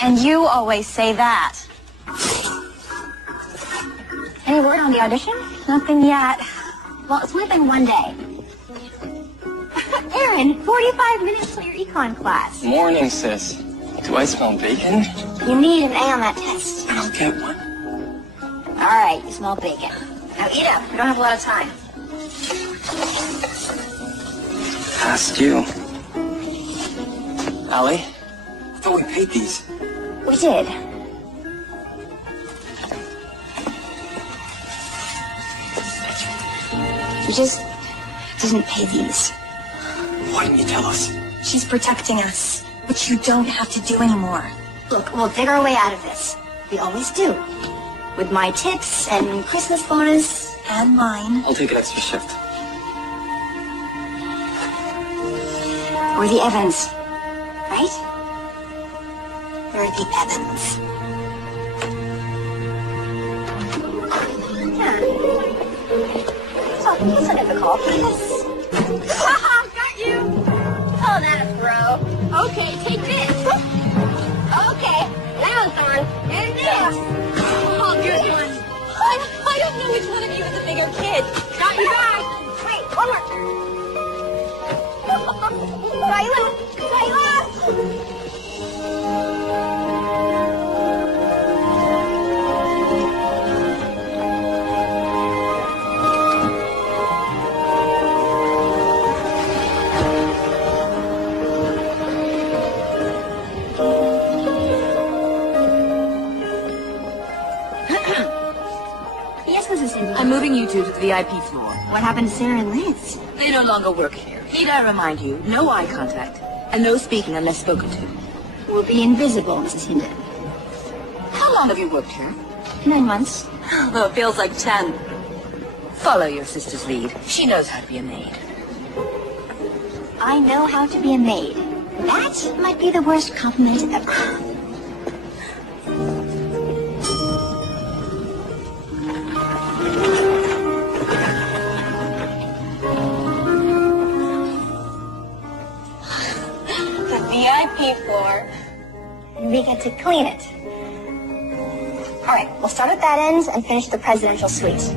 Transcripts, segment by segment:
And you always say that. Any word on the audition? Nothing yet. Well, it's one thing one day. Aaron, 45 minutes till your econ class. Morning, sis. Do I smell bacon? You need an A on that test. I'll get one. All right, you smell bacon. Now eat up. We don't have a lot of time. Past you. Allie, I thought we paid these. We did. We just didn't pay these. Why didn't you tell us? She's protecting us, which you don't have to do anymore. Look, we'll dig our way out of this. We always do. With my tips and Christmas bonus and mine. I'll take an extra shift. We're the Evans, right? We're the Evans. Yeah. It's so difficult. Haha, got you! Oh, that a bro. Okay, take this. Okay, now it's on. And this. Oh, good one. I don't know which one of you is the bigger kid. Got you back. Wait, one more. Kyla! Kyla! Yes, Mrs. Hindley. I'm moving you two to the VIP floor. What happened to Sarah and Liz? They no longer work here. Need I remind you, no eye contact, and no speaking unless spoken to. We'll be invisible, Mrs. Hindley. How long have you worked here? 9 months. Well, it feels like 10. Follow your sister's lead. She knows how to be a maid. I know how to be a maid. That might be the worst compliment ever. VIP floor. And we get to clean it. All right, we'll start at that end and finish the presidential suite.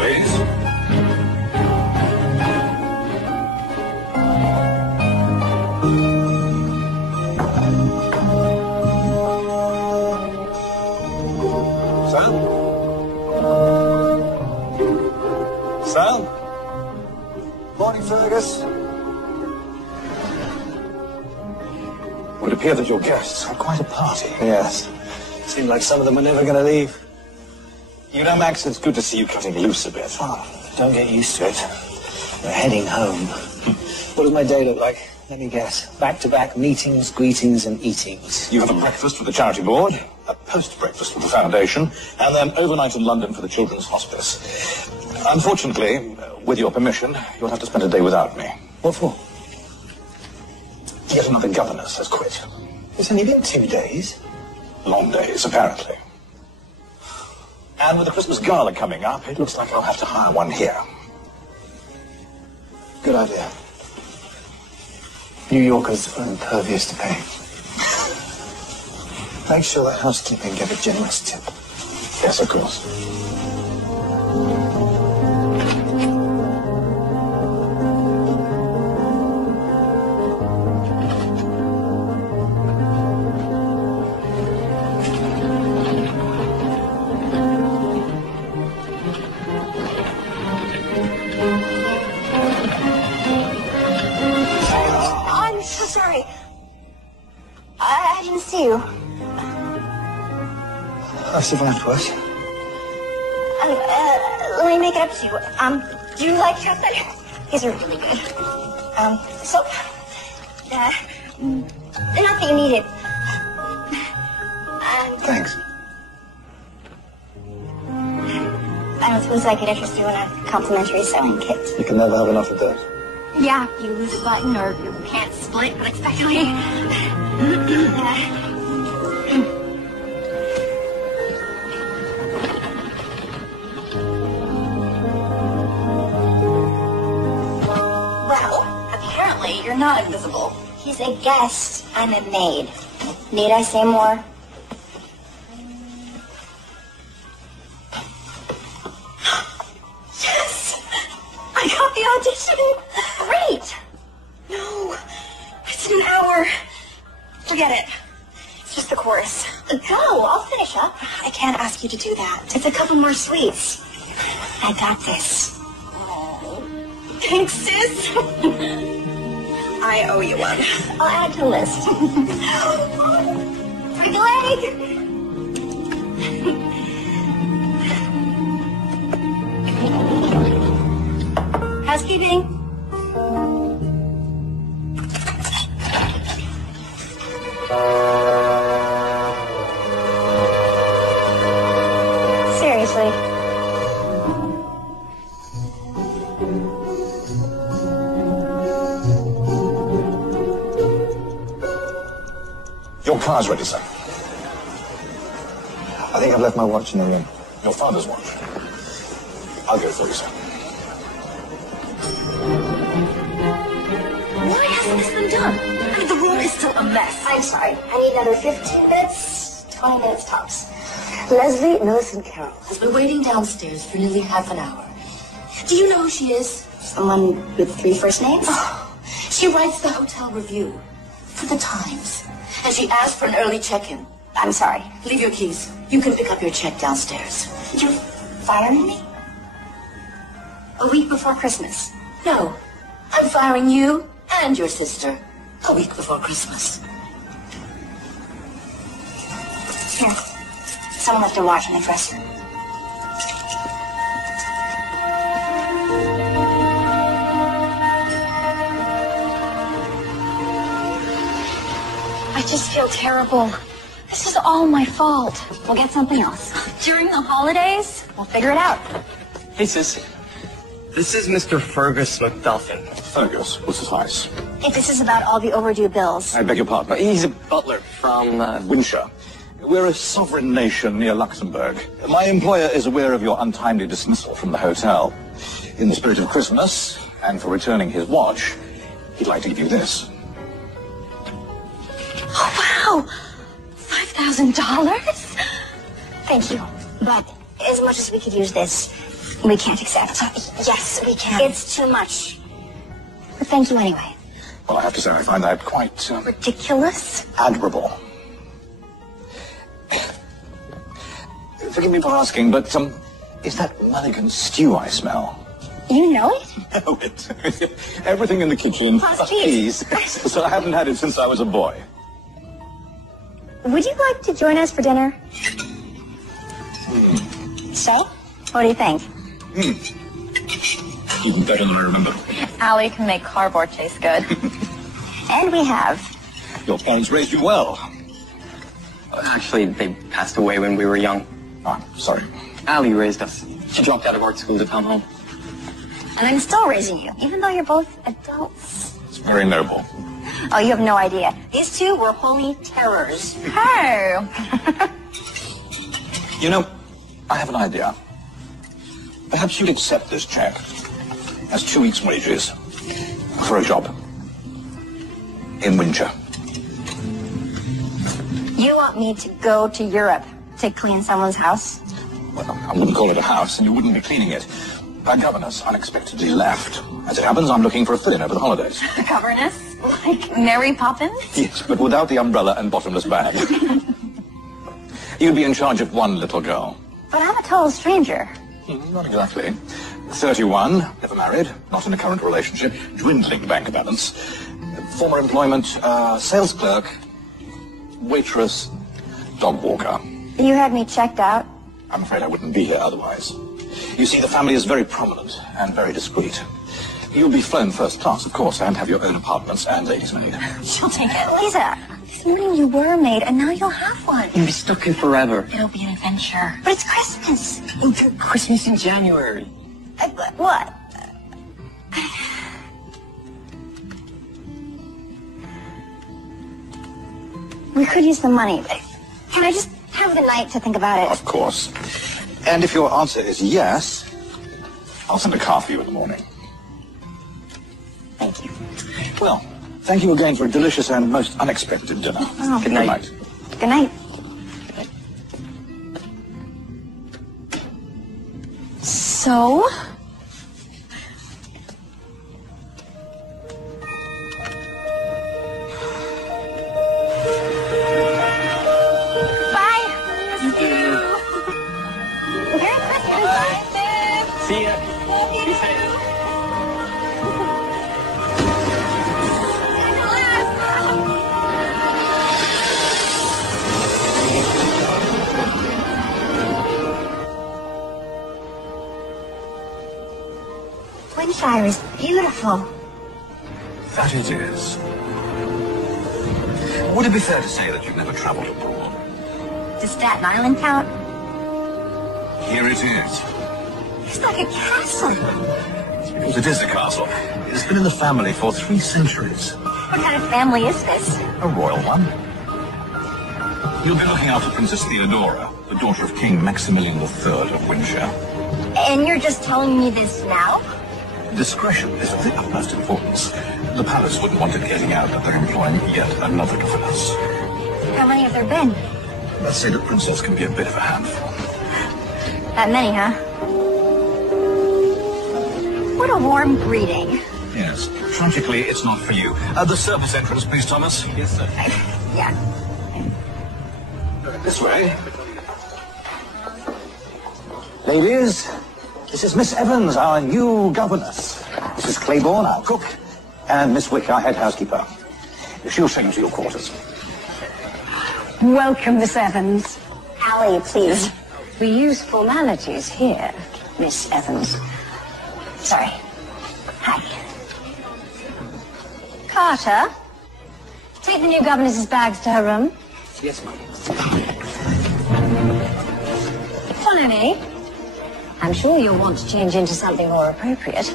Ladies. Sam? Sam? Morning, Fergus. It would appear that your guests had quite a party. Yes. Seemed like some of them were never going to leave. You know, Max, it's good to see you cutting loose a bit. Oh, don't get used to it. We're heading home. What does my day look like? Let me guess. Back-to-back meetings, greetings, and eatings. You have a breakfast for the charity board, a post-breakfast for the foundation, and then overnight in London for the Children's Hospice. Unfortunately, with your permission, you'll have to spend a day without me. What for? Yet another governess has quit. It's only been 2 days. Long days, apparently. And with the Christmas gala coming up, it looks like I'll have to hire one here. Good idea. New Yorkers are impervious to pain. Make sure that housekeeping get a generous tip. Yes, of course. I'm so sorry. I didn't see you. I survived worse. Let me make it up to you. Do you like chocolate? These are really good. Not that you need it. Thanks. I don't suppose I could interest you in a complimentary sewing kit. You can never have enough of those. Yeah, you lose a button or you can't split unexpectedly. not invisible. He's a guest. I'm a maid. Need I say more? Yes! I got the audition! Great! No, it's an hour. Forget it. It's just the chorus. Go, I'll finish up. I can't ask you to do that. It's a couple more sweets. I got this. Thanks, sis. I owe you one. I'll add to the list. Freak leg! Housekeeping. Seriously. Your car's ready, sir. I think I've left my watch in the room. Your father's watch. I'll go for you, sir. Why hasn't this been done? I mean, the room is still a mess. I'm sorry. I need another 15 minutes, 20 minutes tops. Leslie, Millicent Carroll. Has been waiting downstairs for nearly half an hour. Do you know who she is? Someone with 3 first names? She writes the hotel review for the Times. And she asked for an early check-in. I'm sorry. Leave your keys. You can pick up your check downstairs. You're firing me? A week before Christmas. No, I'm firing you and your sister a week before Christmas. Here. Someone left a watch in the dresser. I just feel terrible. This is all my fault. We'll get something else. During the holidays, we'll figure it out. Hey, sis. This is Mr. Fergus McDuffin. Fergus will suffice. If this is about all the overdue bills. I beg your pardon. He's a butler from, Winshire. We're a sovereign nation near Luxembourg. My employer is aware of your untimely dismissal from the hotel. In the spirit of Christmas, and for returning his watch, he'd like to give you this. Oh, wow! $5,000? Thank you. But as much as we could use this, we can't accept. Yes, we can. It's too much. But thank you anyway. Well, I have to say, I find that quite Ridiculous? admirable. Forgive me for asking, but is that Mulligan stew I smell? You know it? Know it. Everything in the kitchen. Plus cheese. So I haven't had it since I was a boy. Would you like to join us for dinner? So? What do you think? Even better than I remember. Allie can make cardboard taste good. And we have. Your parents raised you well. actually, they passed away when we were young. Ah, sorry. Allie raised us. She dropped out of art school to come home. And I'm still raising you, even though you're both adults. It's very noble. Oh, you have no idea. These two were holy terrors. Hey! You know, I have an idea. Perhaps you'd accept this check as 2 weeks' wages for a job in Windsor. You want me to go to Europe to clean someone's house? Well, I wouldn't call it a house, and you wouldn't be cleaning it. Our governess unexpectedly left. As it happens, I'm looking for a fill-in over the holidays. The governess? Like Mary Poppins? Yes, but without the umbrella and bottomless bag. You'd be in charge of one little girl. But I'm a total stranger. Not exactly. 31, never married, not in a current relationship, dwindling bank balance. Former employment, sales clerk, waitress, dog walker. You had me checked out. I'm afraid I wouldn't be here otherwise. You see, the family is very prominent and very discreet. You'll be flown first class, of course, and have your own apartments and ladies' maid. She'll take it. Lisa, this morning you were a maid, and now you'll have one. You'll be stuck here forever. It'll be an adventure. But it's Christmas. Christmas in January. What? We could use the money. Can I just have the night to think about it? Of course. And if your answer is yes, I'll send a car for you in the morning. Thank you. Well, Thank you again for a delicious and most unexpected dinner. Oh. Good night. Good night. So? Bye. Merry Christmas. See ya. Be safe. Flintshire is beautiful. That it is. Would it be fair to say that you've never travelled abroad? Does Staten Island count? Here it is. It's like a castle. It is a castle. It's been in the family for 3 centuries. What kind of family is this? A royal one. You'll be looking after Princess Theodora, the daughter of King Maximilian III of Windsor. And you're just telling me this now? Discretion is of the utmost importance. The palace wouldn't want it getting out that they're employing yet another governess. How many have there been? Let's say the princess can be a bit of a handful. That many, huh? What a warm greeting. Yes. Tragically, it's not for you. The service entrance, please, Thomas. Yes, sir. Yeah. This way. Ladies, this is Miss Evans, our new governess. This is Claiborne, our cook, and Miss Wick, our head housekeeper. She'll show you to your quarters. Welcome, Miss Evans. Allie, please. We use formalities here, Miss Evans. Sorry. Hi. Carter, take the new governess's bags to her room. Yes, ma'am. Follow me. I'm sure you'll want to change into something more appropriate.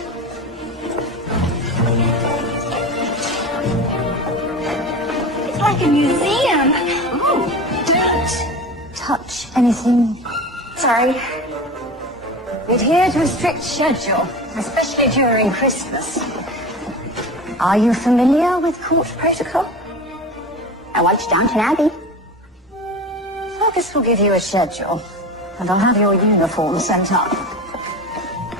It's like a museum. Oh, don't touch anything. Sorry. We adhere to a strict schedule, especially during Christmas. Are you familiar with court protocol? I watched Downton Abbey. Fergus will give you a schedule, and I'll have your uniform sent up.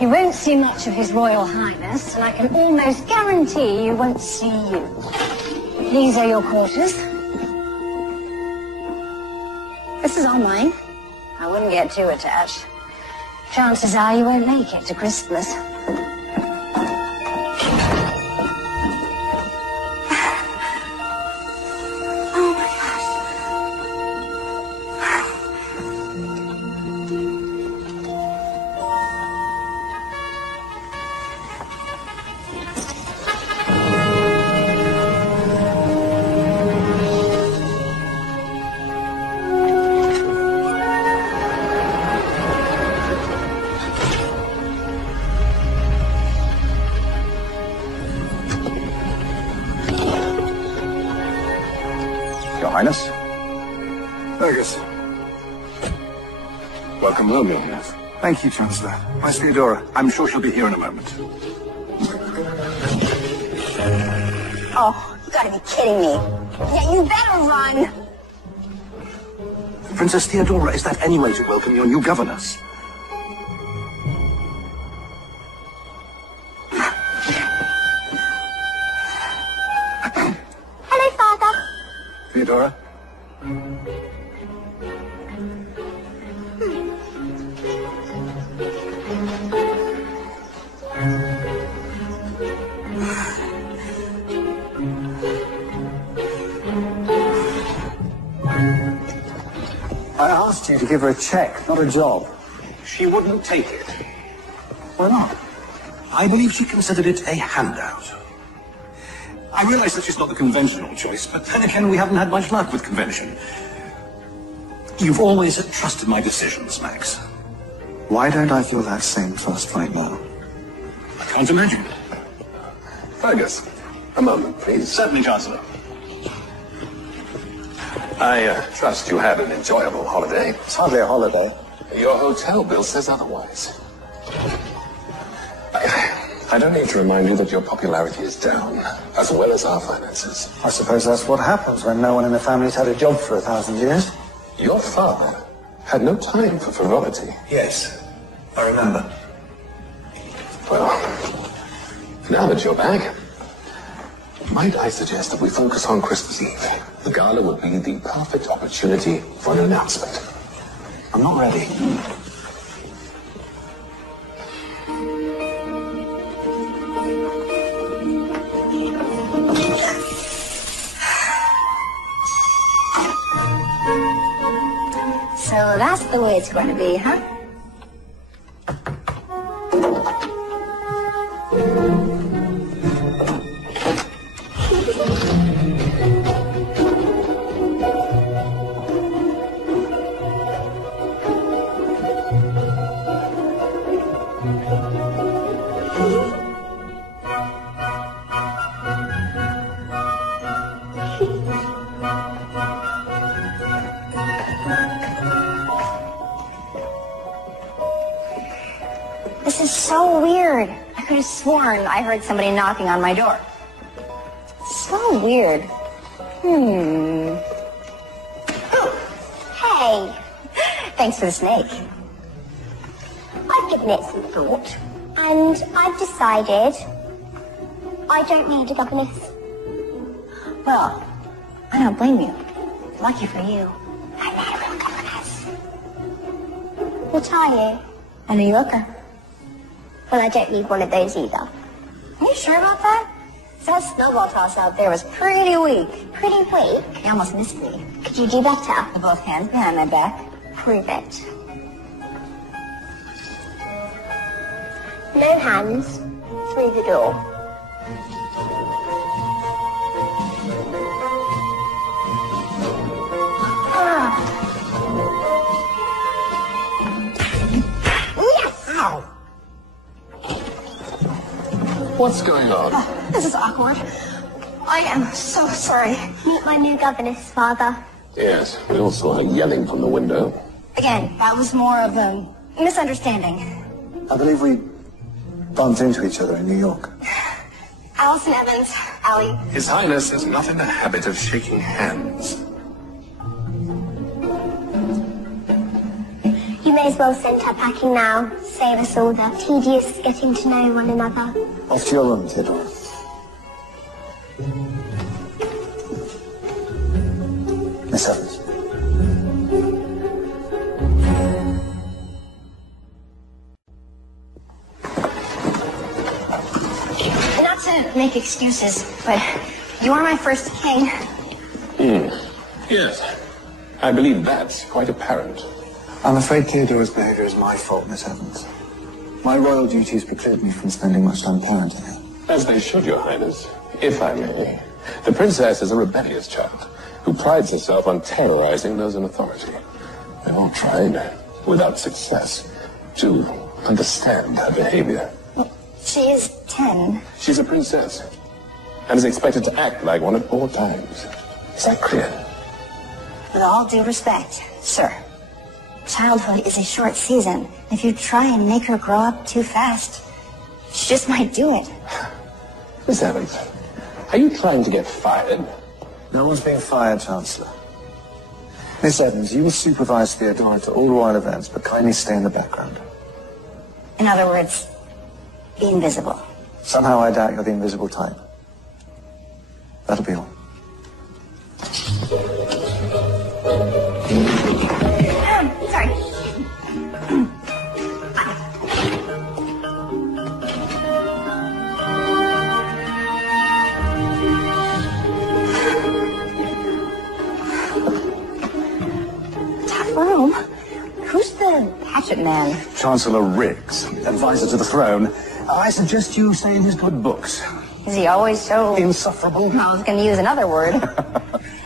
You won't see much of His Royal Highness, and I can almost guarantee you won't see you. These are your quarters. This is all mine. I wouldn't get too attached. Chances are you won't make it to Christmas. Your Highness. Fergus. Welcome home, Your Highness. Thank you, Chancellor. Miss Theodora. I'm sure she'll be here in a moment. Oh, you gotta be kidding me. Yeah, you better run. Princess Theodora, is that any way to welcome your new governess? Hello, Father. Theodora? I asked you to give her a check, not a job. She wouldn't take it. Why not? I believe she considered it a handout. I realize that she's not the conventional choice, but then again, we haven't had much luck with convention. You've always trusted my decisions, Max. Why don't I feel that same trust right now? I can't imagine. Fergus, a moment, please. Certainly, Chancellor. I trust you had an enjoyable holiday. It's hardly a holiday. Your hotel bill says otherwise. I don't need to remind you that your popularity is down, as well as our finances. I suppose that's what happens when no one in the family's had a job for 1,000 years. Your father had no time for frivolity. Yes, I remember. Well, now that you're back, might I suggest that we focus on Christmas Eve? The gala would be the perfect opportunity for an announcement. I'm not ready. So that's the way it's going to be, huh? This is so weird. I could have sworn I heard somebody knocking on my door. So weird. Oh, hey. Thanks for the snake. I've given it some thought, and I've decided I don't need a governess. Well, I don't blame you. Lucky for you. I'm not a real governess. What are you? A New Yorker. Well, I don't need one of those either. Are you sure about that? That snowball toss out there was pretty weak. Pretty weak? You almost missed me. Could you do better? With both hands behind my back. Prove it. No hands. Through the door. Yes! Ow! What's going on? This is awkward. I am so sorry. Meet my new governess, Father. Yes, we all saw her yelling from the window. Again, that was more of a misunderstanding. I believe we bumped into each other in New York. Allison Evans, Allie. His Highness is not in the habit of shaking hands. You may as well send her packing now. Save us all the tedious getting to know one another. Off to your room, Theodore. Miss Evans. Not to make excuses, but you are my first king. Yes, I believe that's quite apparent. I'm afraid Theodore's behavior is my fault, Miss Evans. My royal duties preclude me from spending much time parenting her. As they should, Your Highness, if I may. The princess is a rebellious child who prides herself on terrorizing those in authority. We've all tried, without success, to understand her behavior. She is 10. She's a princess and is expected to act like one at all times. Is that clear? With all due respect, sir, childhood is a short season. If you try and make her grow up too fast, she just might do it. Miss Evans, are you trying to get fired? No one's being fired, Chancellor. Miss Evans, you will supervise Theodora to all royal events, but kindly stay in the background. In other words, be invisible. Somehow I doubt you're the invisible type. That'll be all. Sorry. Tough room. Who's the hatchet man? Chancellor Riggs, advisor to the throne. I suggest you stay in his good books. Is he always so... Insufferable? I was going to use another word.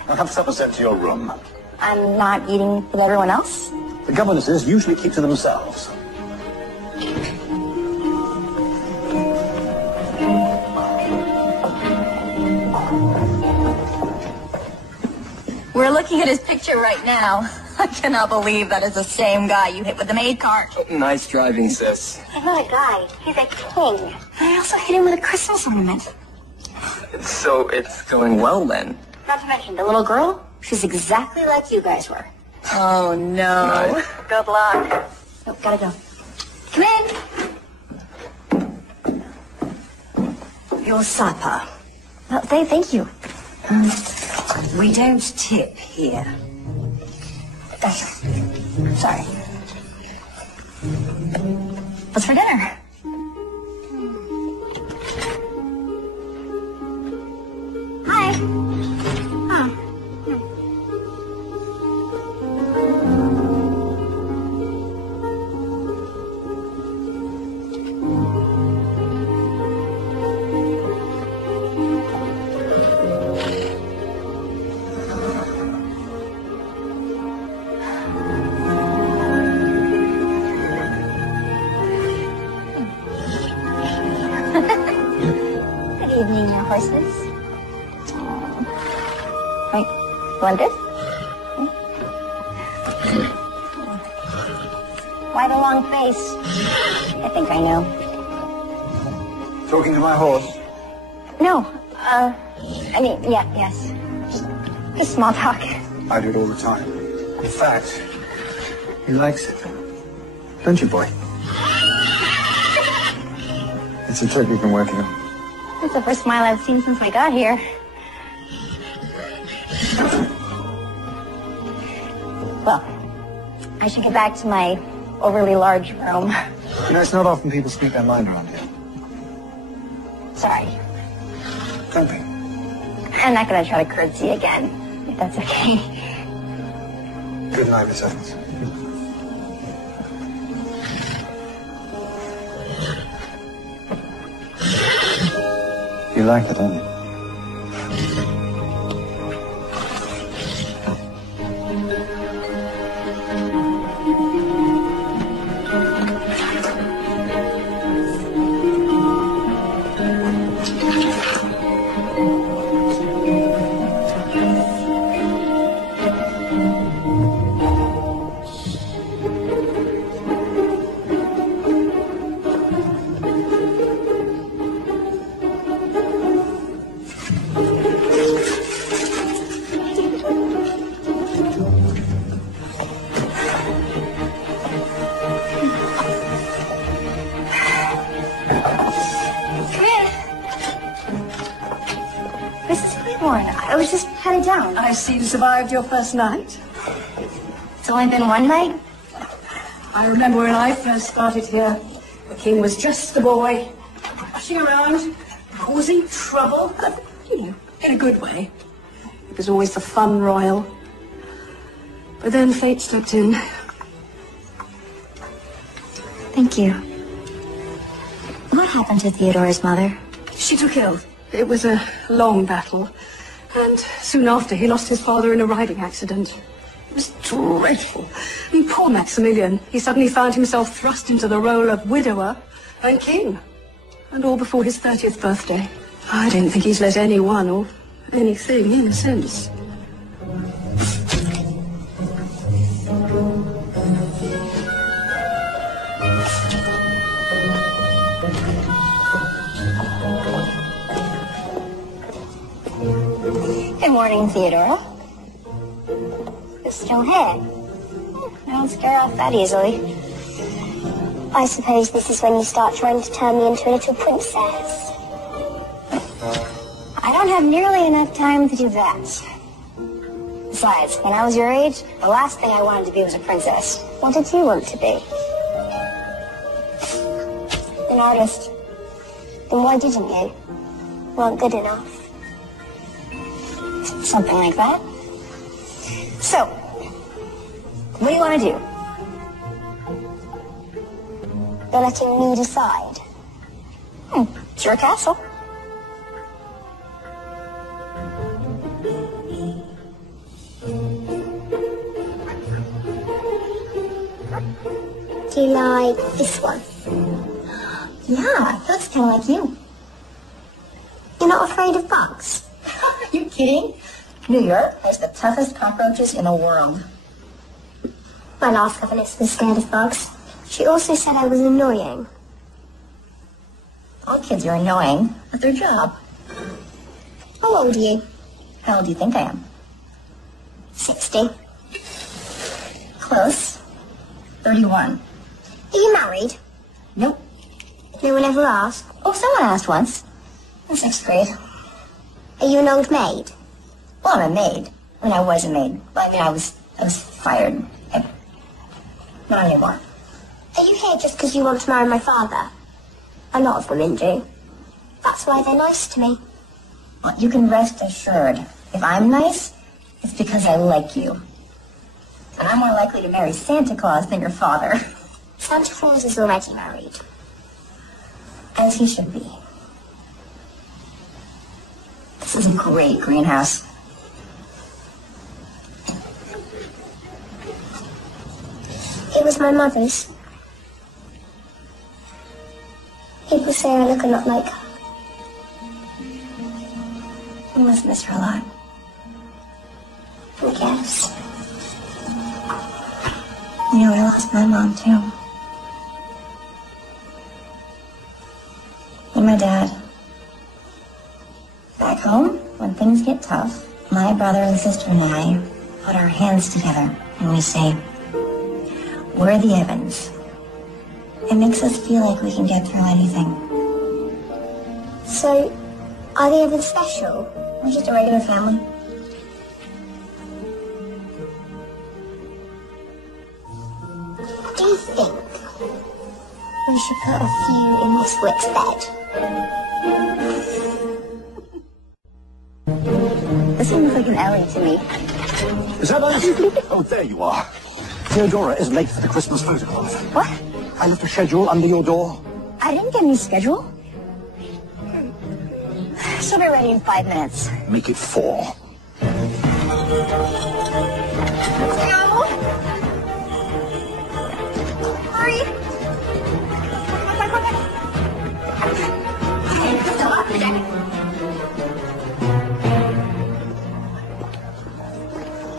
I'll have supper sent to your room. I'm not eating with everyone else? The governesses usually keep to themselves. We're looking at his picture right now. I cannot believe that is the same guy you hit with the maid cart. Nice driving, sis. He's not a guy. He's a king. I also hit him with a Christmas ornament. So it's going well then? Not to mention, the little girl, she's exactly like you guys were. Oh, no. Nice. Good luck. Oh, gotta go. Come in. Your supper. Well, thank you. We don't tip here. Sorry. What's for dinner? Hi. Huh. Good evening, your horses. Wait, you want this? Why the long face? I think I know. Talking to my horse? No, yes. Just small talk. I do it all the time. In fact, he likes it. Don't you, boy? It's a trick we've been working on. That's the first smile I've seen since I got here. Well, I should get back to my overly large room. You know, it's not often people speak their mind around here. Sorry. Don't be. I'm not going to try to curtsy again, if that's okay. Good night, Miss Evans. You like it, don't you? I was just headed down. I see you survived your first night. It's only been one night. I remember when I first started here, the king was just a boy, rushing around, causing trouble, in a good way. It was always the fun royal. But then fate stepped in. Thank you. What happened to Theodore's mother? She took ill. It was a long battle. And soon after, he lost his father in a riding accident. It was dreadful. And poor Maximilian, he suddenly found himself thrust into the role of widower and king. And all before his 30th birthday. I don't think he's let anyone or anything in since. Good morning, Theodora. You're still here. I don't scare off that easily. I suppose this is when you start trying to turn me into a little princess. I don't have nearly enough time to do that. Besides, when I was your age, the last thing I wanted to be was a princess. What did you want to be? An artist. Then why didn't you? Weren't good enough. Something like that. So, what do you want to do? You're letting me decide. It's your castle. Do you like this one? Yeah, it looks kind of like you. You're not afraid of bugs? Are you kidding? New York has the toughest cockroaches in the world. My last governess was scared of bugs. She also said I was annoying. All kids are annoying. That's their job. How old are you? How old do you think I am? 60. Close. 31. Are you married? Nope. No one ever asked? Oh, someone asked once. In 6th grade. Are you an old maid? Well, I'm a maid. I mean, I was a maid. But I mean, I was fired. Not anymore. Are you here just because you want to marry my father? A lot of women do. That's why they're nice to me. Well, you can rest assured. If I'm nice, it's because I like you. And I'm more likely to marry Santa Claus than your father. Santa Claus is already married. As he should be. This is a great greenhouse. It was my mother's. People say I look a lot like her. You must miss her a lot. I guess. You know, I lost my mom, too. And my dad. Back home, when things get tough, my brother and sister and I put our hands together and we say, we're the Evans. It makes us feel like we can get through anything. So, are the Evans special? We're just a regular family. Do you think we should put a few in Miss Wick's bed? This seems like an alley to me. Is that us? Oh, there you are. Theodora is late for the Christmas photograph. What? I left a schedule under your door. I didn't get any schedule. She'll be ready in 5 minutes. Make it 4. Hurry!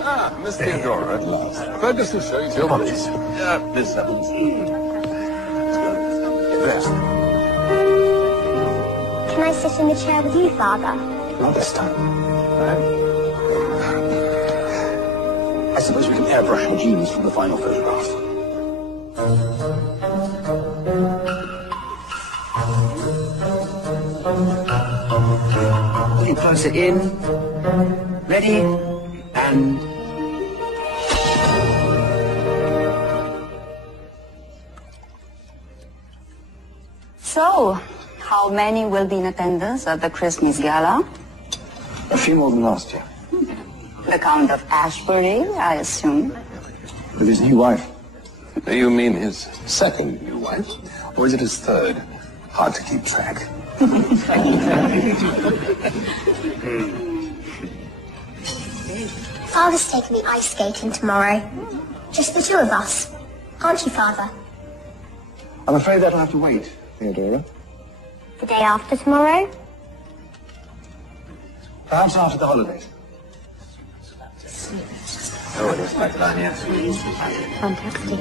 Ah, Miss Theodora at last. Fergus to show you to your place. Miss Evans. Rest. Can I sit in the chair with you, Father? Not this time. I suppose we can airbrush your genes from the final photograph. A little closer in. Ready? And... So, how many will be in attendance at the Christmas gala? A few more than last year. The Count of Ashbury, I assume. With his new wife. You mean his second new wife? Or is it his third? Hard to keep track. Father's taking me ice skating tomorrow. Just the two of us. Aren't you, Father? I'm afraid that'll have to wait, Theodora. The day after tomorrow? Perhaps after the holidays. Oh, it is quite fun, yes. Fantastic.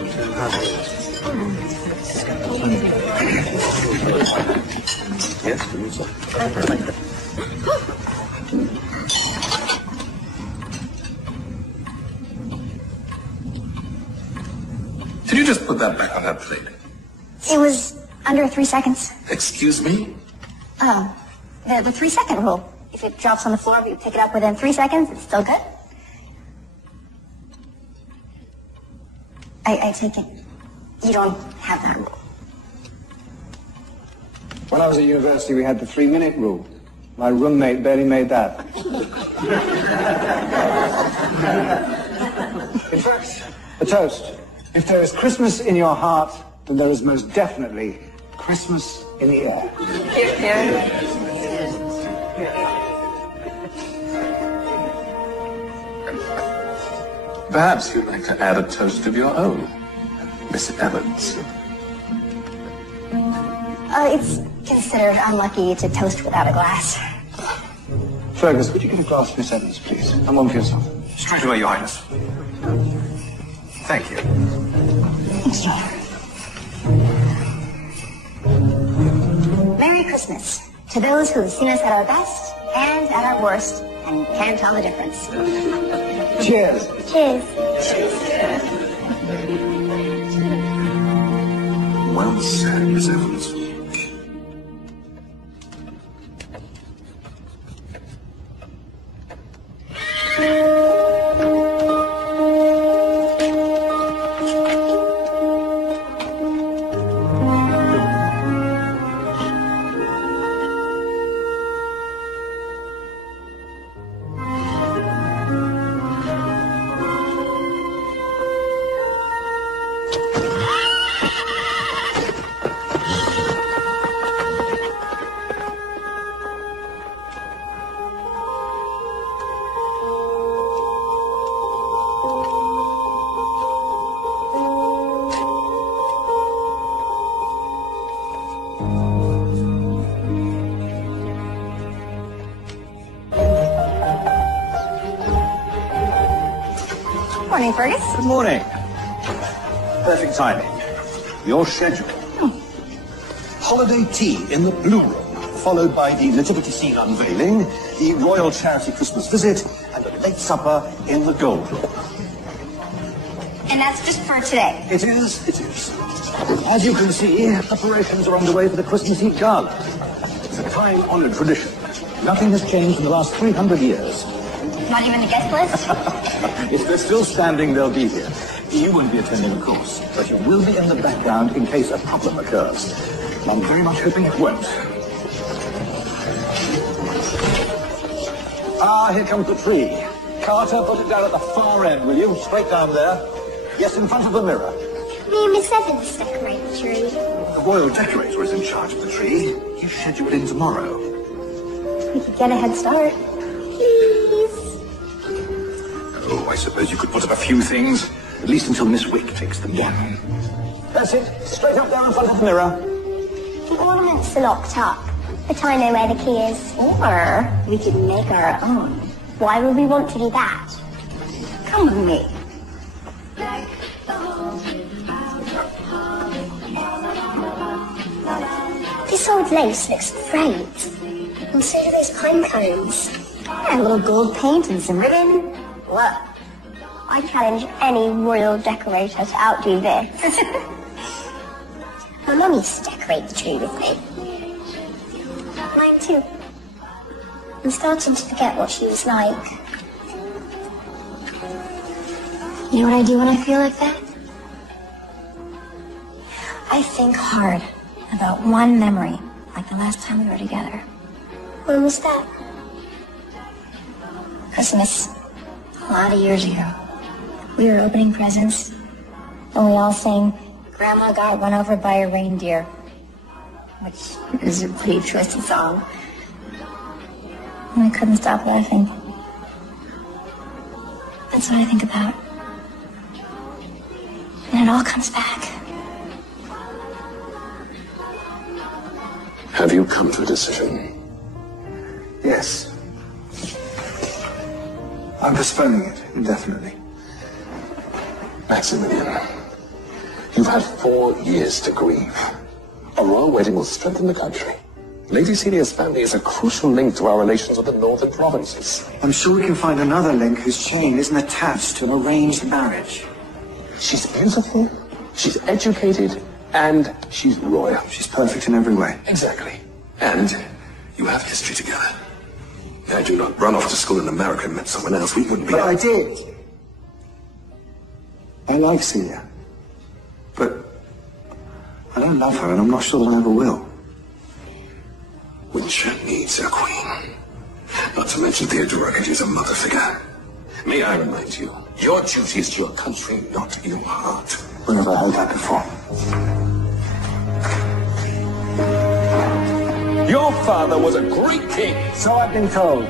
Yes, Did you just put that back on that plate? It was under 3 seconds. Excuse me? The 3-second rule. If it drops on the floor, you pick it up within 3 seconds, it's still good. I take it you don't have that rule. When I was at university, we had the 3-minute rule. My roommate barely made that. In fact, a toast. If there is Christmas in your heart, then there is most definitely Christmas in the air. Perhaps you'd like to add a toast of your own, Miss Evans. It's considered unlucky to toast without a glass. Fergus, would you get a glass, Miss Evans, please? And one for yourself. Straight away, Your Highness. Thank you. Merry Christmas to those who have seen us at our best and at our worst and can't tell the difference. Cheers. Cheers. Well said, Miss Evans. Morning, Fergus. Good morning. Perfect timing. Your schedule. Holiday tea in the Blue Room, followed by the nativity scene unveiling, the Royal Charity Christmas visit, and a late supper in the Gold Room. And that's just for today. It is. As you can see, preparations are underway for the Christmas Eve gala. It's a time-honored tradition. Nothing has changed in the last 300 years. Not even the guest list? If they're still standing, they'll be here. You won't be attending, of course, but you will be in the background in case a problem occurs. And I'm very much hoping it won't. Ah, here comes the tree. Carter, put it down at the far end, will you? Straight down there. Yes, in front of the mirror. Me and Miss Evans decorate the tree. The royal decorator is in charge of the tree. You schedule it in tomorrow. We could get a head start. Please. Oh, I suppose you could put up a few things, at least until Miss Wick takes them down. That's it. Straight up there in front of the mirror. The ornaments are locked up, but I know where the key is. Or we could make our own. Why would we want to do that? Come with me. This old lace looks great. And so do those pine cones. And a little gold paint and some ribbon. Look, I challenge any royal decorator to outdo this. My mum used to decorate the tree with me. Mine too. I'm starting to forget what she was like. You know what I do when I feel like that? I think hard about one memory, like the last time we were together. When was that? Christmas. A lot of years ago. We were opening presents, and we all sang Grandma Got Run Over by a Reindeer, which is a pretty twisted song. And I couldn't stop laughing. That's what I think about. And it all comes back. Have you come to a decision? Yes. I'm postponing it indefinitely. Maximilian, you've had 4 years to grieve. A royal wedding will strengthen the country. Lady Celia's family is a crucial link to our relations with the northern provinces. I'm sure we can find another link whose chain isn't attached to an arranged marriage. She's beautiful, she's educated, and she's royal. She's perfect in every way. Exactly. And you have history together. Had you not run off to school in America and met someone else, we wouldn't be... But I did. I like Celia. But I don't love her, and I'm not sure that I ever will. Winshire needs a queen. Not to mention Theodora could use a mother figure. May I remind you, your duty is to your country, not your heart. When have I heard that before? Your father was a great king. So I've been told.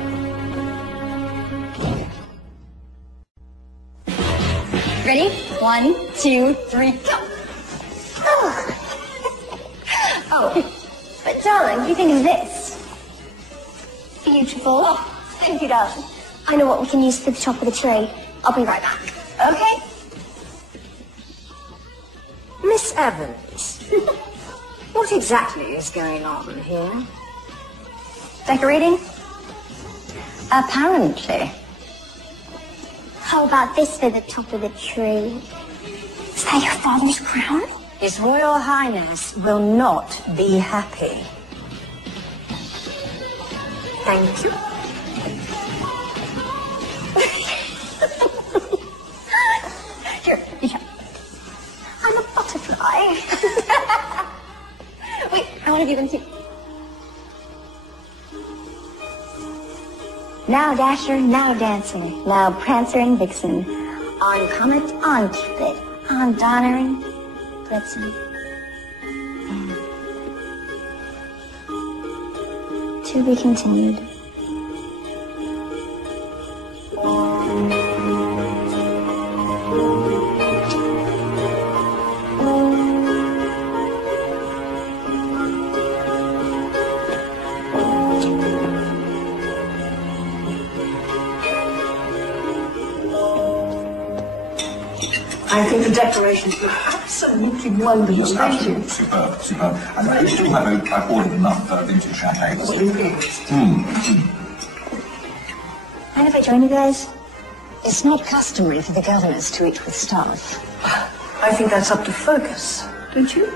Ready? 1, 2, 3, go! Oh, but darling, what do you think of this? Beautiful. Oh, thank you, darling. I know what we can use for the top of the tree. I'll be right back. Okay? Evans, what exactly is going on here? Decorating? Apparently. How about this for the top of the tree? Is that your father's crown? His Royal Highness will not be happy. Thank you. Here. I'm a butterfly. Wait, I want to give them to you. Now Dasher, now Dancer, now Prancer and Vixen. On Comet, on Cupid, on Donner and Blitzen. To be continued. I think the decorations look absolutely wonderful. Yes, Thank you. absolutely. Superb, superb. And I still have I've ordered enough vintage champagne. Mind if I join you guys? It's not customary for the governors to eat with staff. I think that's up to Fergus, don't you?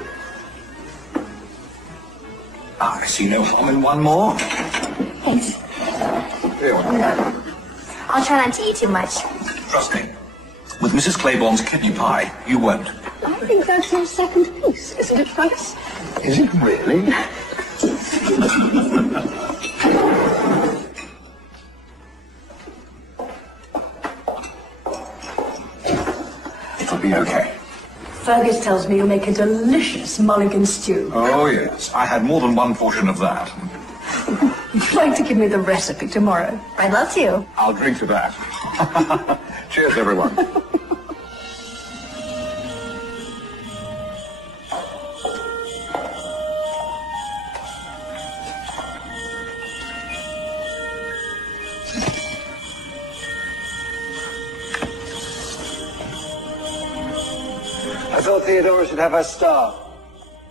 I see no harm in one more. Thanks. Here we go. I'll try not to eat too much. Trust me. With Mrs. Claiborne's kidney pie, you won't. I think that's your second piece, isn't it, Fergus? Is it really? It'll be okay. Fergus tells me you make a delicious mulligan stew. Oh, yes. I had more than one portion of that. Would you like to give me the recipe tomorrow? I'd love to. I'll drink to that. Cheers, everyone. I thought Theodora should have her star.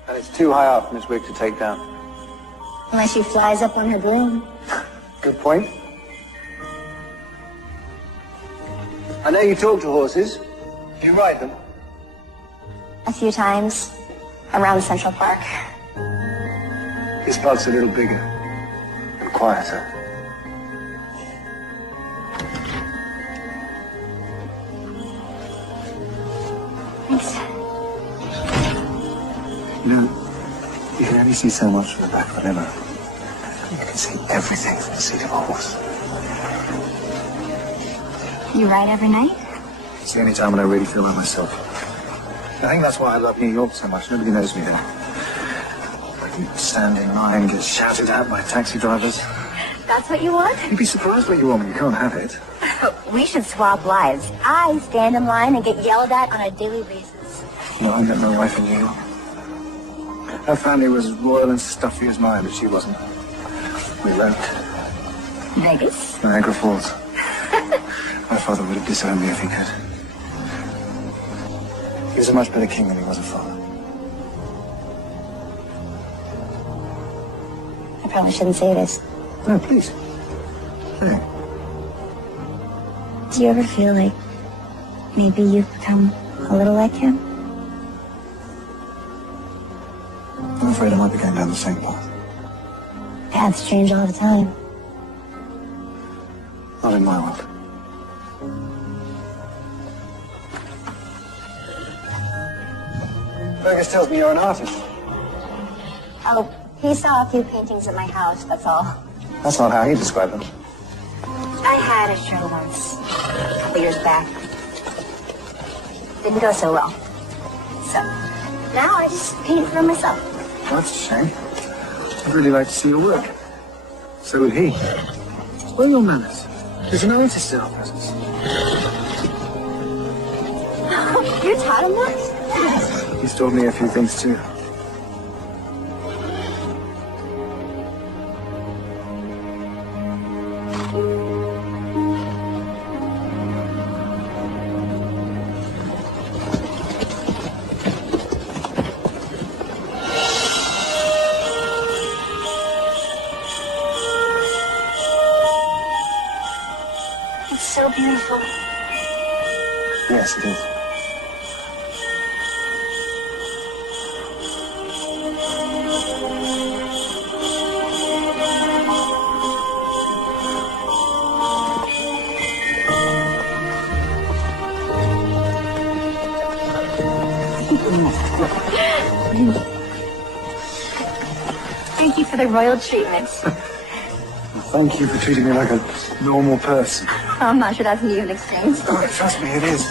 And it's too high up for Miss Wig to take down. Unless she flies up on her broom. Good point. I know you talk to horses. Do you ride them? A few times. Around Central Park. This park's a little bigger. And quieter. Thanks. You know, you can only see so much from the back of a limo. You can see everything from the seat of a horse. You ride every night? It's the only time when I really feel like myself. I think that's why I love New York so much. Nobody knows me there. I can stand in line, get shouted at by taxi drivers. That's what you want? You'd be surprised what you want when you can't have it. We should swap lives. I stand in line and get yelled at on a daily basis. No, I met my wife in New York. Her family was as royal and stuffy as mine, but she wasn't. We went. Vegas? Niagara Falls. My father would have disowned me if he could. He was a much better king than he was a father. I probably shouldn't say this. No, please. Hey. Do you ever feel like maybe you've become a little like him? I'm afraid I might be going down the same path. Paths change all the time. Not in my world. Fergus tells me you're an artist. Oh, he saw a few paintings at my house, that's all. That's not how he described them. I had a show once, a couple years back. Didn't go so well. So, now I just paint for myself. Well, that's a shame. I'd really like to see your work. So would he. Where are your manners? There's an artist in our presence. You taught him that? He's told me a few things too. beautiful? Yes, it is. Thank you for the royal treatment. Thank you for treating me like a normal person. How much it has new in exchange? Oh, trust me, it is.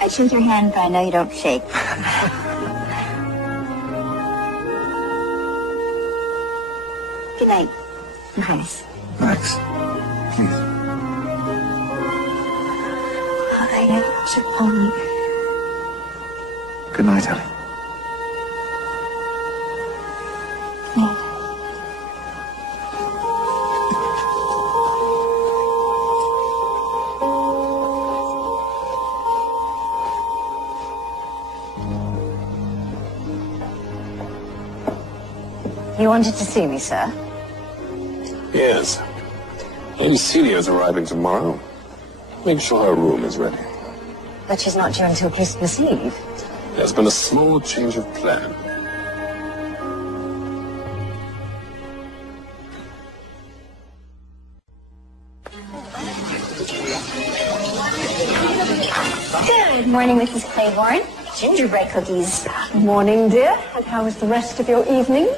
I shake your hand, but I know you don't shake. Good night, Your Highness. Max, please. I should phone you. Good night, Ellie. Night. You wanted to see me, sir? Yes. Lady Celia's arriving tomorrow. Make sure her room is ready. But she's not due until Christmas Eve. There's been a small change of plan. Good morning, Mrs. Claiborne. Gingerbread cookies. Morning, dear. And how was the rest of your evening?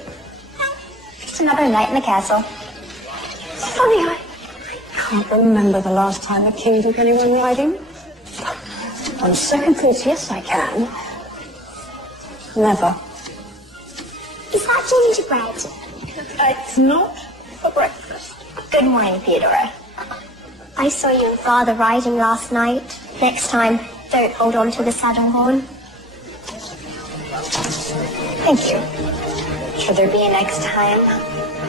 Just another night in the castle. Funny, I can't remember the last time a king took anyone riding. On second thoughts, yes, I can. Never. Is that gingerbread? It's not for breakfast. Good morning, Theodora. I saw you and Father riding last night. Next time, don't hold on to the saddle horn. Thank you. Should there be a next time,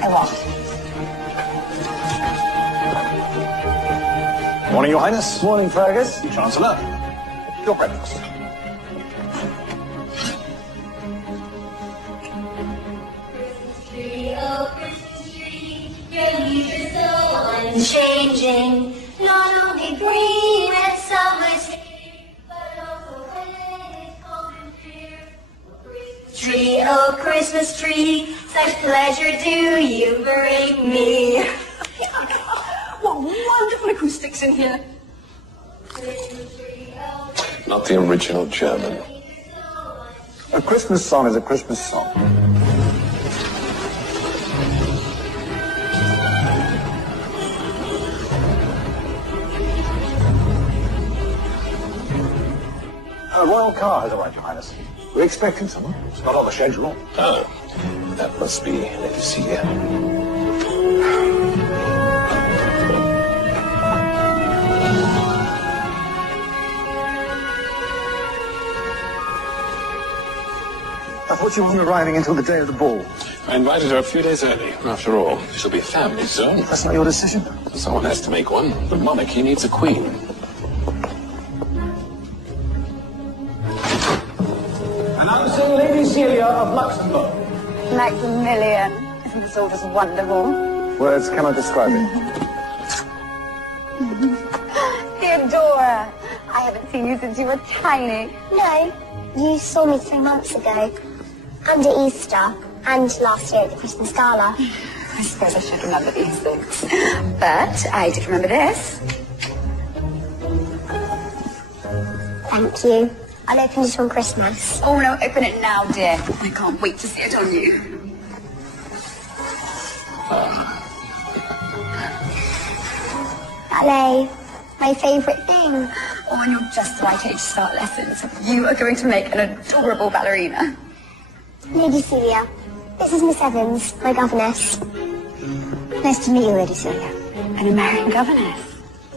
I won't. Morning, Your Highness. Morning, Fergus. Chancellor, your breakfast. Unchanging, not only green at summer's here, but also when it's cold and clear. Tree, oh Christmas tree, such pleasure do you bring me. What wonderful acoustics in here. Not the original German. A Christmas song is a Christmas song. A royal car has arrived, Your Highness. We're expecting someone. It's not on the schedule. Oh, that must be Lady Celia. I thought she wasn't arriving until the day of the ball. I invited her a few days early. After all, she'll be a family soon. That's not your decision. Someone has to make one. The monarchy needs a queen. Announcing Lady Celia of Luxembourg. Maximilian, isn't this all just wonderful? Words cannot describe it. Theodora, I haven't seen you since you were tiny. No, you saw me 3 months ago, under Easter, and last year at the Christmas Gala. I suppose I should remember these things. But I did remember this. Thank you. I'll open it on Christmas. Oh no, open it now, dear. I can't wait to see it on you. Ballet, my favourite thing. Oh, and you're just the right age to start lessons. You are going to make an adorable ballerina. Lady Celia, this is Miss Evans, my governess. Nice to meet you, Lady Celia. An American governess.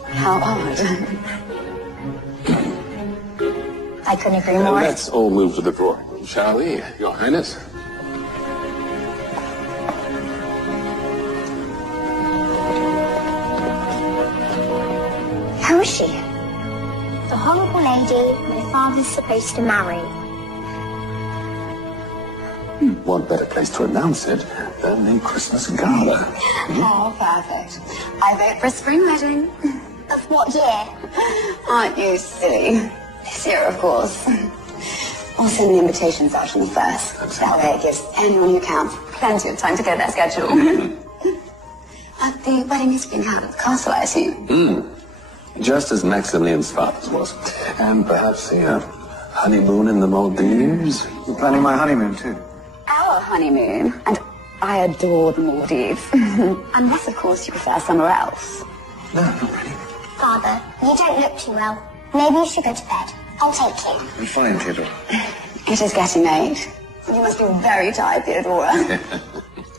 How odd. I couldn't agree more. Let's all move to the drawing room, shall we, Your Highness? Who is she? The horrible lady my father's supposed to marry. What better place to announce it than the Christmas gala? Oh, perfect. I vote for a spring wedding. Of what year? Aren't you silly? This year, of course. I'll send the invitations out on the 1st. That way it gives anyone who counts plenty of time to get their schedule. The wedding is being held at the castle, I assume. Just as Maximilian's father's was. And perhaps a honeymoon in the Maldives? You're planning my honeymoon, too. Our honeymoon, and I adore the Maldives. Unless, of course, you prefer somewhere else. No, not really. Father, you don't look too well. Maybe you should go to bed. I'll take you. I'm fine, Theodore. It is getting late. You must be very tired, Theodora.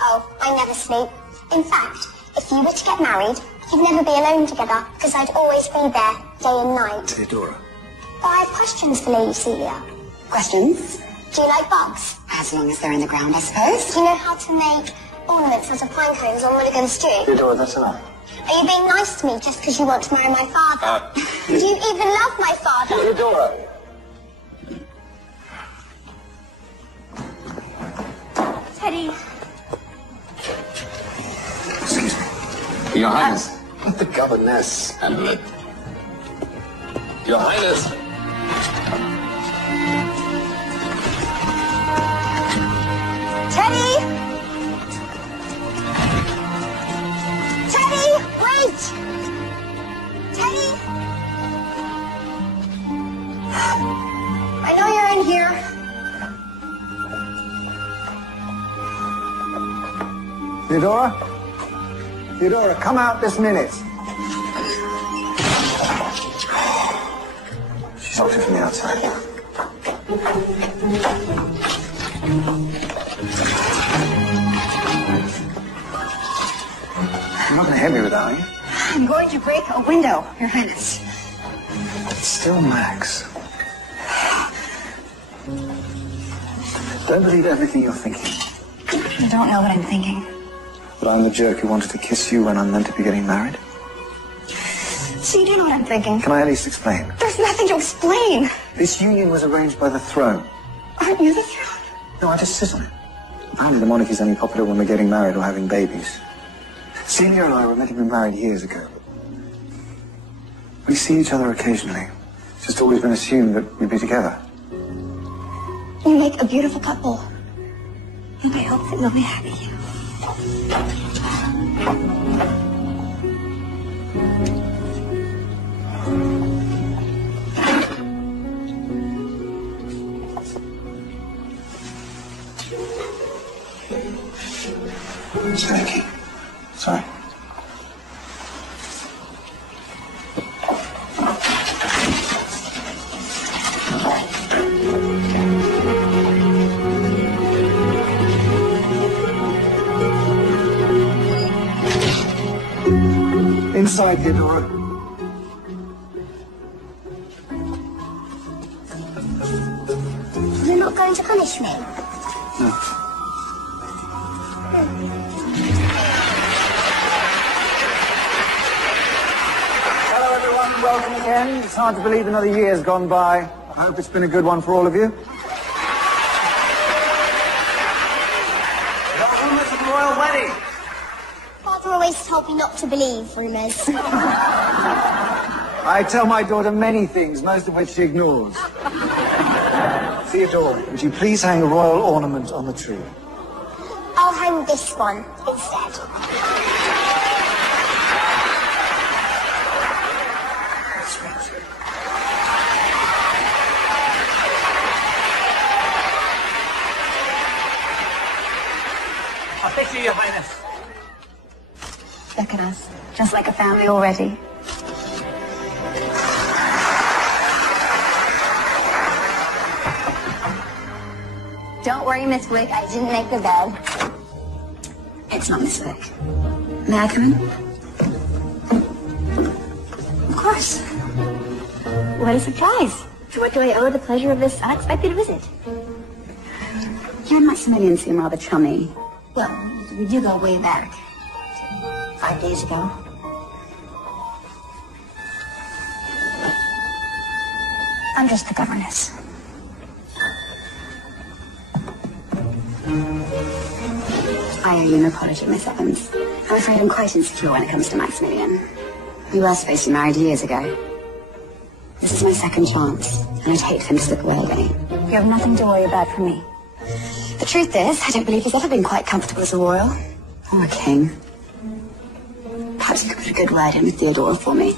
Oh, I never sleep. In fact, if you were to get married, you'd never be alone together, because I'd always be there, day and night. Theodora. I have questions for Lady Celia. Questions? Do you like bugs? As long as they're in the ground, I suppose. Do you know how to make ornaments out of pine cones on Mulligan stew? Theodora, that's enough. Are you being nice to me just because you want to marry my father? Do you even love my father? Theodora! Teddy. Excuse me. Your Highness. Let the governess handle it. Your Highness. Teddy! Teddy, wait! Teddy! I know you're in here. Theodora? Theodora, come out this minute. She's locked it from the outside. You're not going to hit me with that, are you? I'm going to break a window, Your Highness. It's still Max. Don't believe everything you're thinking. I don't know what I'm thinking. That I'm the jerk who wanted to kiss you when I'm meant to be getting married? So you do know what I'm thinking. Can I at least explain? There's nothing to explain. This union was arranged by the throne. Aren't you the throne? No, I just sit on it. Apparently the monarchy's only popular when we're getting married or having babies. Celia and I were meant to be married years ago. We see each other occasionally. It's just always been assumed that we'd be together. You make a beautiful couple. And I hope that you'll be happy. Thank you. Sorry. Inside, Theodora. You're not going to punish me? No. Hello, everyone. Welcome again. It's hard to believe another year's gone by. I hope it's been a good one for all of you. No rumors of the royal wedding. Father always told me not to believe rumours. I tell my daughter many things, most of which she ignores. Theodora, would you please hang a royal ornament on the tree? I'll hang this one instead. I'll take you, Your Highness. Look at us, just like a family already. Don't worry, Miss Wick, I didn't make the bed. It's not Miss Wick. May I come in? Of course. What a surprise. To what do I owe the pleasure of this unexpected visit? You and Maximilian seem rather chummy. Well, we do go way back. 5 days ago. I'm just the governess. I owe you an apology, Miss Evans. I'm afraid I'm quite insecure when it comes to Maximilian. We were supposed to be married years ago. This is my second chance, and I'd hate for him to slip away again. You have nothing to worry about from me. The truth is, I don't believe he's ever been quite comfortable as a royal. Or a king. Perhaps you could put a good word in with Theodora for me.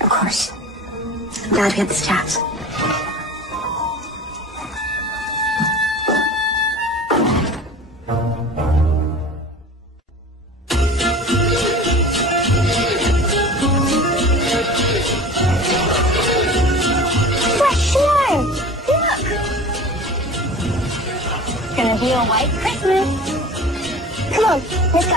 Of course. I'm glad we had this chat. Gonna be a white Christmas. Come on, let's go.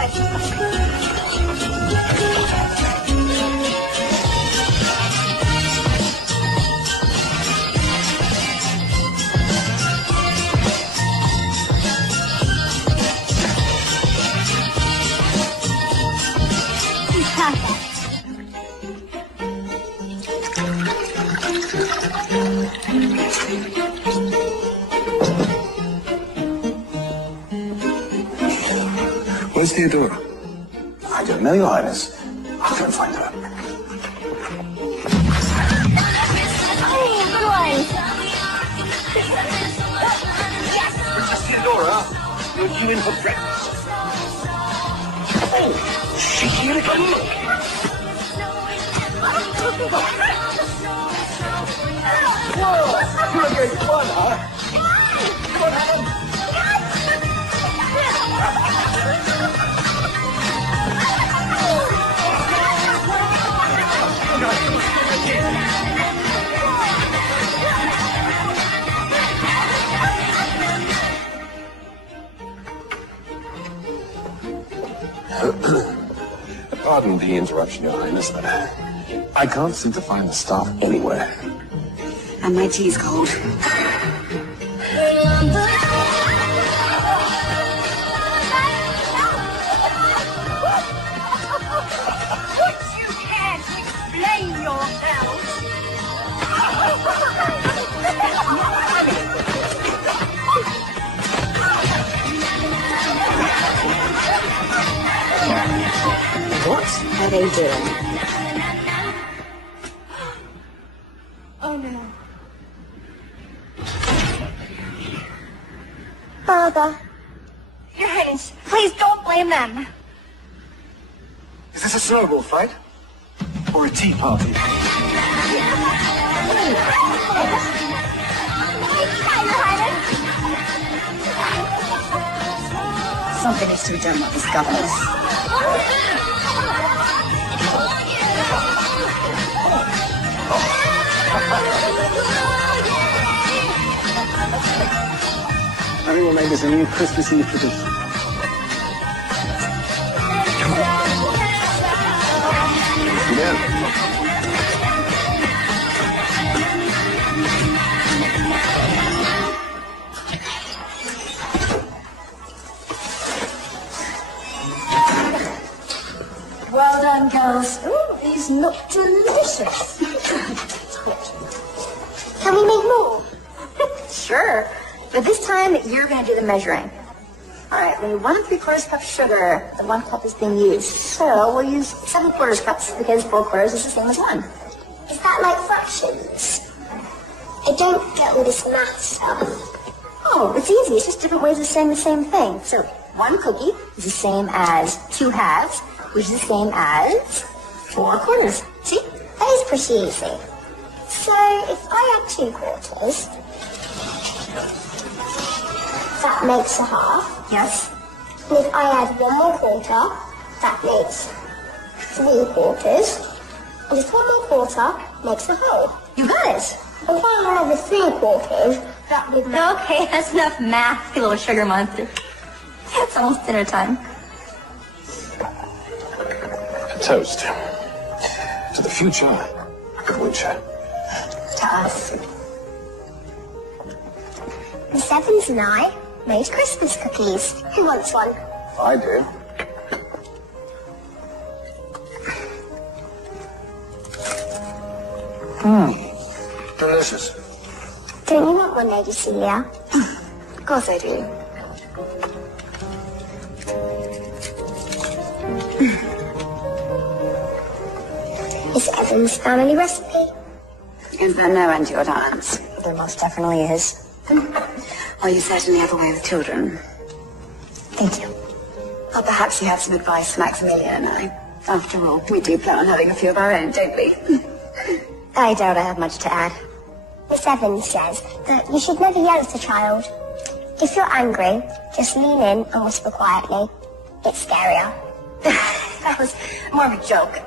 Where's Theodora? I don't know, Your Highness. I'll go and find her. Princess Theodora, you're due in for breakfast. Oh, she here again. Whoa, you're a great fun, huh? Come on, Helen. Pardon the interruption, Your Highness, but I can't seem to find the staff anywhere. And my tea's cold. What are they doing? Oh no. Father. Your Highness, please don't blame them. Is this a snowball fight? Or a tea party? Something needs to be done with these governors. I think we'll make this a new Christmas Eve tradition. Yeah. Well done, girls. Ooh, these look delicious. Can we make more? Sure. But this time, you're going to do the measuring. All right, we need 1 3/4 cup sugar. The 1 cup is being used. So we'll use 7/4 cups because 4/4 is the same as 1. Is that like fractions? I don't get all this math stuff. Oh, it's easy. It's just different ways of saying the same thing. So 1 cookie is the same as 2 halves, which is the same as 4/4. See? That is pretty easy. So if I add 2/4, that makes a half. Yes. And if I add 1 more quarter, that makes 3/4. And just 1 more quarter makes a whole. You got it. And if I add the 3/4, that would make... Okay, that's enough math, you little sugar monster. It's almost dinner time. A toast. To the future, Witcher. To us. Miss Evans and I made Christmas cookies. Who wants one? I do. Delicious. Don't you want one, Lady Celia? Of course I do. Miss Evans' family recipe. Is there no end to your talents? There most definitely is. Well, you certainly have a way with children. Thank you. Well, perhaps you have some advice for Maximilian and I. After all, we do plan on having a few of our own, don't we? I doubt I have much to add. Miss Evans says that you should never yell at a child. If you're angry, just lean in and whisper quietly. It's scarier. That was more of a joke.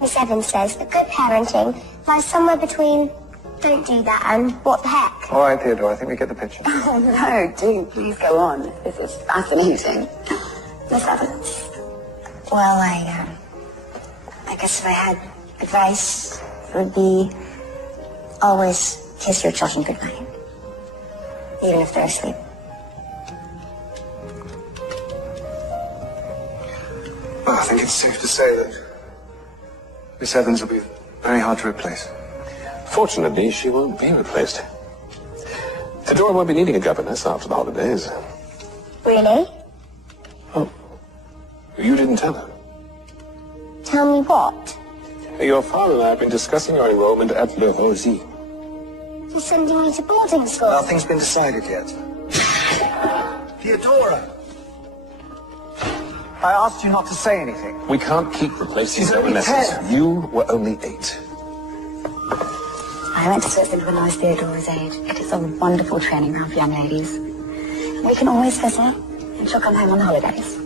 Miss Evans says that good parenting lies somewhere between don't do that and what the heck. All right, Theodore, I think we get the picture. Oh, no, do please go on. This is fascinating. Miss Evans. Well, I guess if I had advice, it would be always kiss your children goodnight, even if they're asleep. Well, I think it's safe to say that Miss Evans will be very hard to replace. Fortunately, she won't be replaced. Theodora won't be needing a governess after the holidays. Really? Oh, you didn't tell her. Tell me what? Your father and I have been discussing your enrollment at Le Rosy. You're sending me to boarding school? Nothing's been decided yet. Theodora! I asked you not to say anything. We can't keep replacing She's only governesses. 10. You were only 8. I went to Switzerland when I was Theodora's age. It is a wonderful training ground for young ladies. We can always visit, and she'll come home on holidays.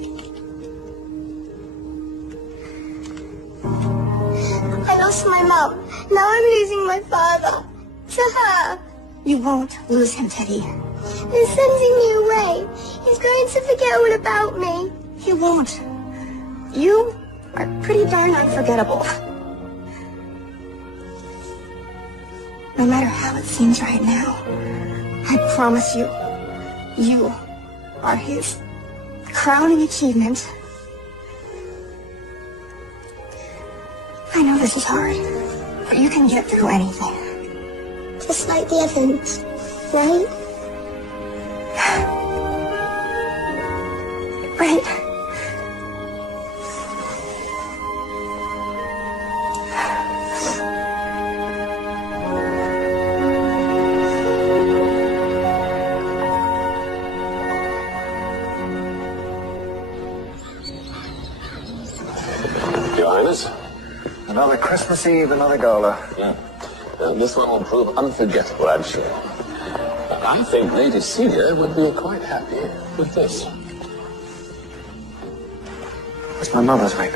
I lost my mum. Now I'm losing my father. To her. You won't lose him, Teddy. They're sending me away. He's going to forget all about me. He won't. You are pretty darn unforgettable. No matter how it seems right now, I promise you, you are his crowning achievement. I know this is hard, but you can get through anything. Just like the Evans, right? Right. Your Highness? Another Christmas Eve, another gala. Yeah. This one will prove unforgettable, I'm sure. I think Lady Celia would be quite happy with this. It's my mother's ring.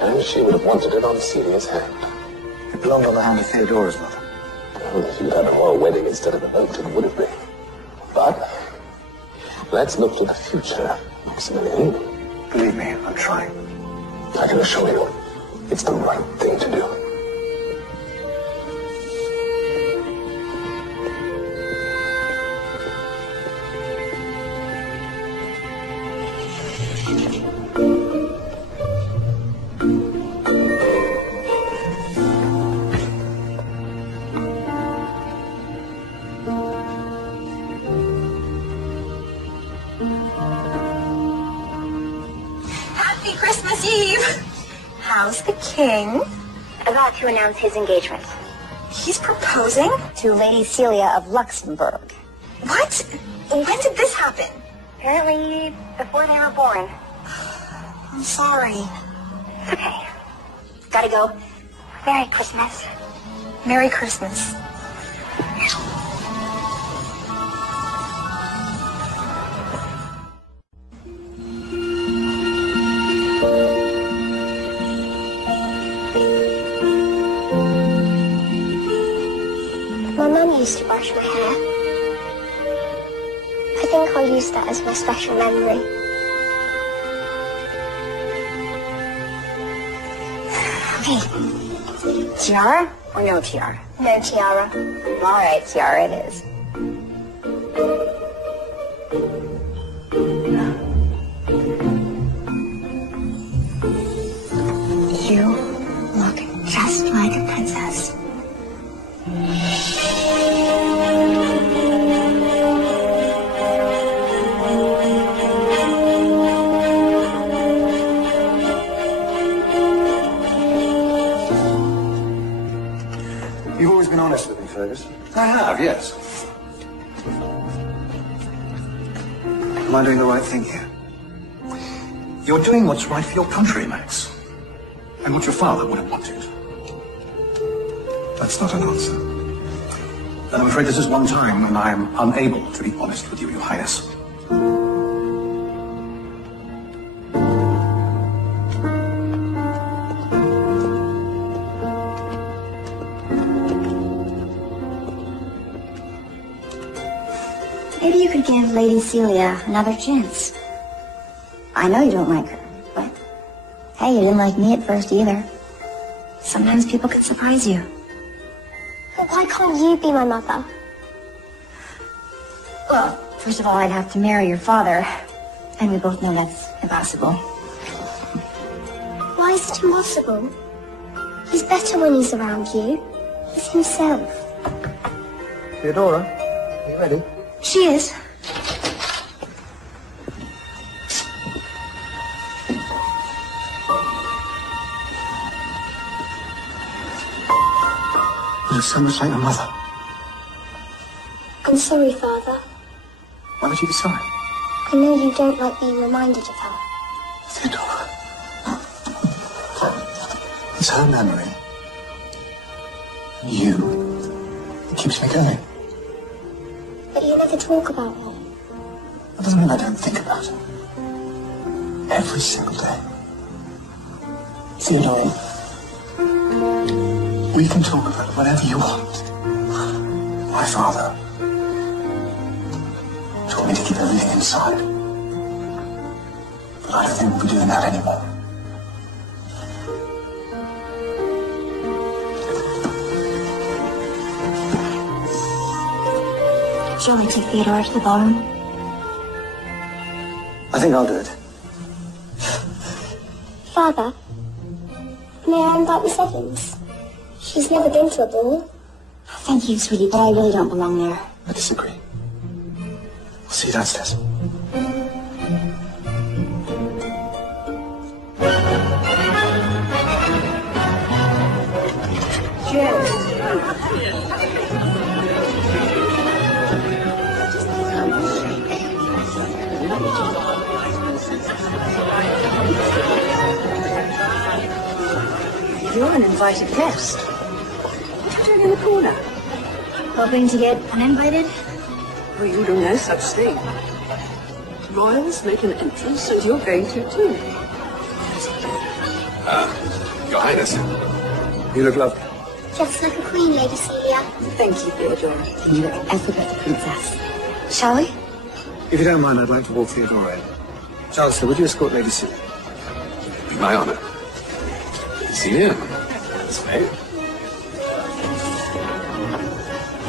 And she would have wanted it on Celia's hand. It belonged on the hand of Theodora's mother. Well, you'd have a royal wedding instead of an Oakton, would it be? But let's look to the future, Maximilian. Believe me, I'm trying. I can assure you, it's the right thing to do. Happy Christmas Eve! How's the king? About to announce his engagement. He's proposing? To Lady Celia of Luxembourg. What? When did this happen? Apparently, before they were born. I'm sorry. Okay. Gotta go. Merry Christmas. Merry Christmas. My mum used to brush my hair. I think I'll use that as my special memory. Okay. Tiara or no tiara? No tiara. All right, tiara it is. You look just like a princess. Fergus? I have, yes. Am I doing the right thing here? You're doing what's right for your country, Max. And what your father would have wanted. That's not an answer. And I'm afraid this is one time when I am unable to be honest with you, Your Highness. Maybe you could give Lady Celia another chance. I know you don't like her, but hey, you didn't like me at first either. Sometimes people can surprise you. But why can't you be my mother? Well, first of all, I'd have to marry your father, and we both know that's impossible. Why is it impossible? He's better when he's around you. He's himself. Theodora, are you ready? She is. You're so much like your mother. I'm sorry, Father. Why would you be sorry? I know you don't like being reminded of her. Theodora. It's her memory. You. It keeps me going. But you never talk about her. That doesn't mean I don't think about her. Every single day. Theodora, we can talk about it whenever you want. My father told me to keep everything inside. But I don't think we'll be doing that anymore. Shall we take Theodora to the ballroom? I think I'll do it. Father, may I invite Miss Evans? She's never been to a ball. Thank you, sweetie, but I really don't belong there. I disagree. We'll see you downstairs. You're an invited guest. What are you doing in the corner? Hoping to get uninvited? Well, you do no such thing. Royals make an entrance, and you're going to too. Your Highness. You look lovely. Just like a queen, Lady Celia. Thank you, Theodora. You look as good as a princess. Shall we? If you don't mind, I'd like to walk Theodora in. Chancellor, would you escort Lady Celia? It'd be my honor. See you. That's right.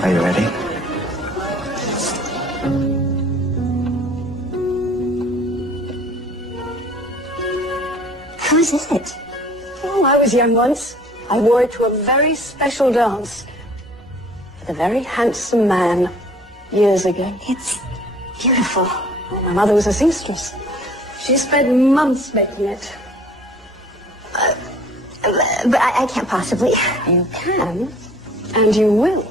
Are you ready? Whose is it? Oh, I was young once. I wore it to a very special dance with a very handsome man years ago. It's beautiful. My mother was a seamstress. She spent months making it. But I can't possibly. You can, and you will.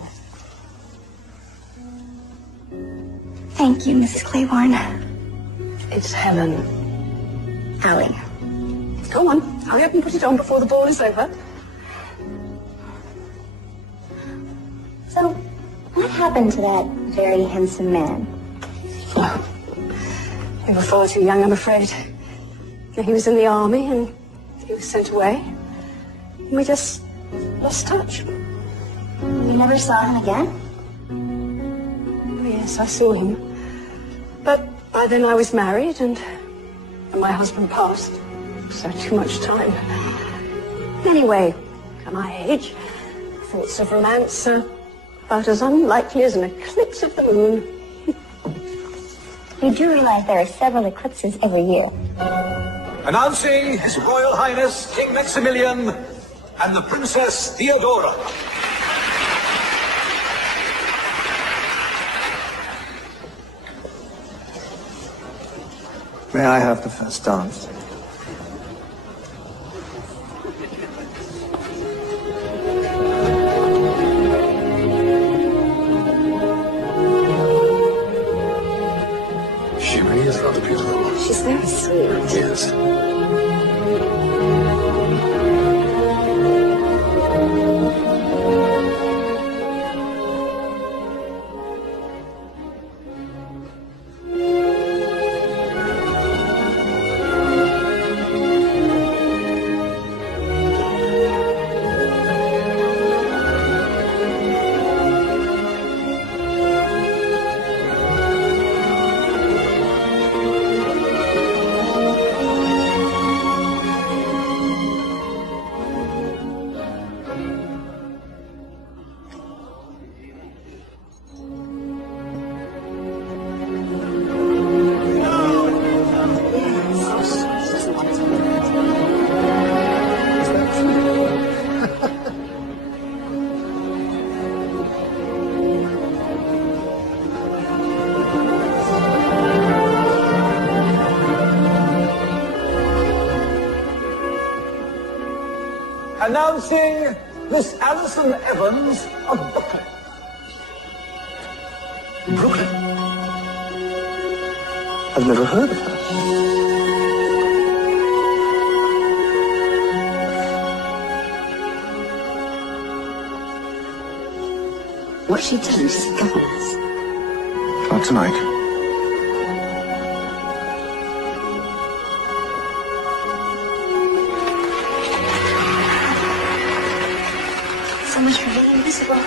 Thank you, Mrs. Claiborne. It's Helen. Allie. Go on, hurry up and put it on before the ball is over. So, what happened to that very handsome man? Oh, you were far too young, I'm afraid. He was in the army and he was sent away. And we just lost touch. You never saw him again? Oh, yes, I saw him. But by then I was married and my husband passed. So too much time. Anyway, at my age, thoughts of romance are about as unlikely as an eclipse of the moon. You do realize there are several eclipses every year. Announcing His Royal Highness King Maximilian and the Princess Theodora. May I have the first dance? Announcing Miss Alison Evans of Brooklyn. Brooklyn? I've never heard of her. What's she done? She's a governess. Not tonight. So much for being invisible.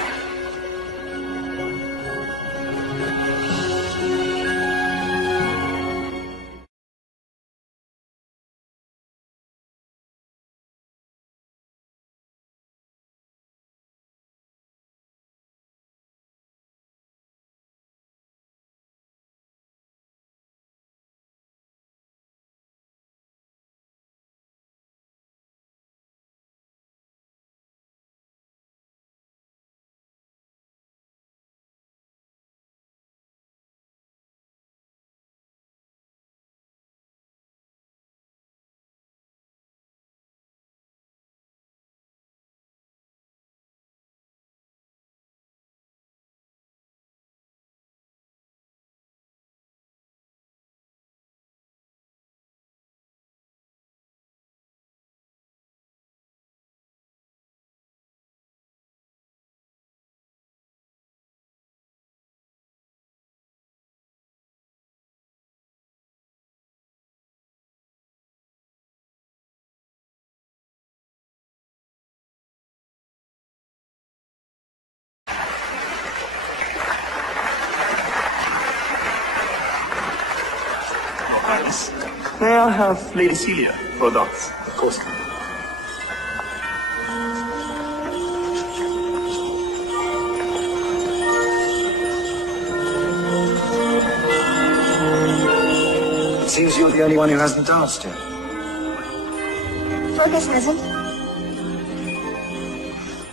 May I have Lady Celia for a dance? Of course. It seems you're the only one who hasn't danced yet. Fergus hasn't.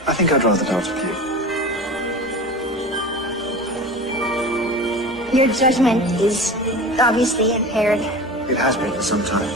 I think I'd rather dance with you. Your judgment is obviously impaired. It has been for some time.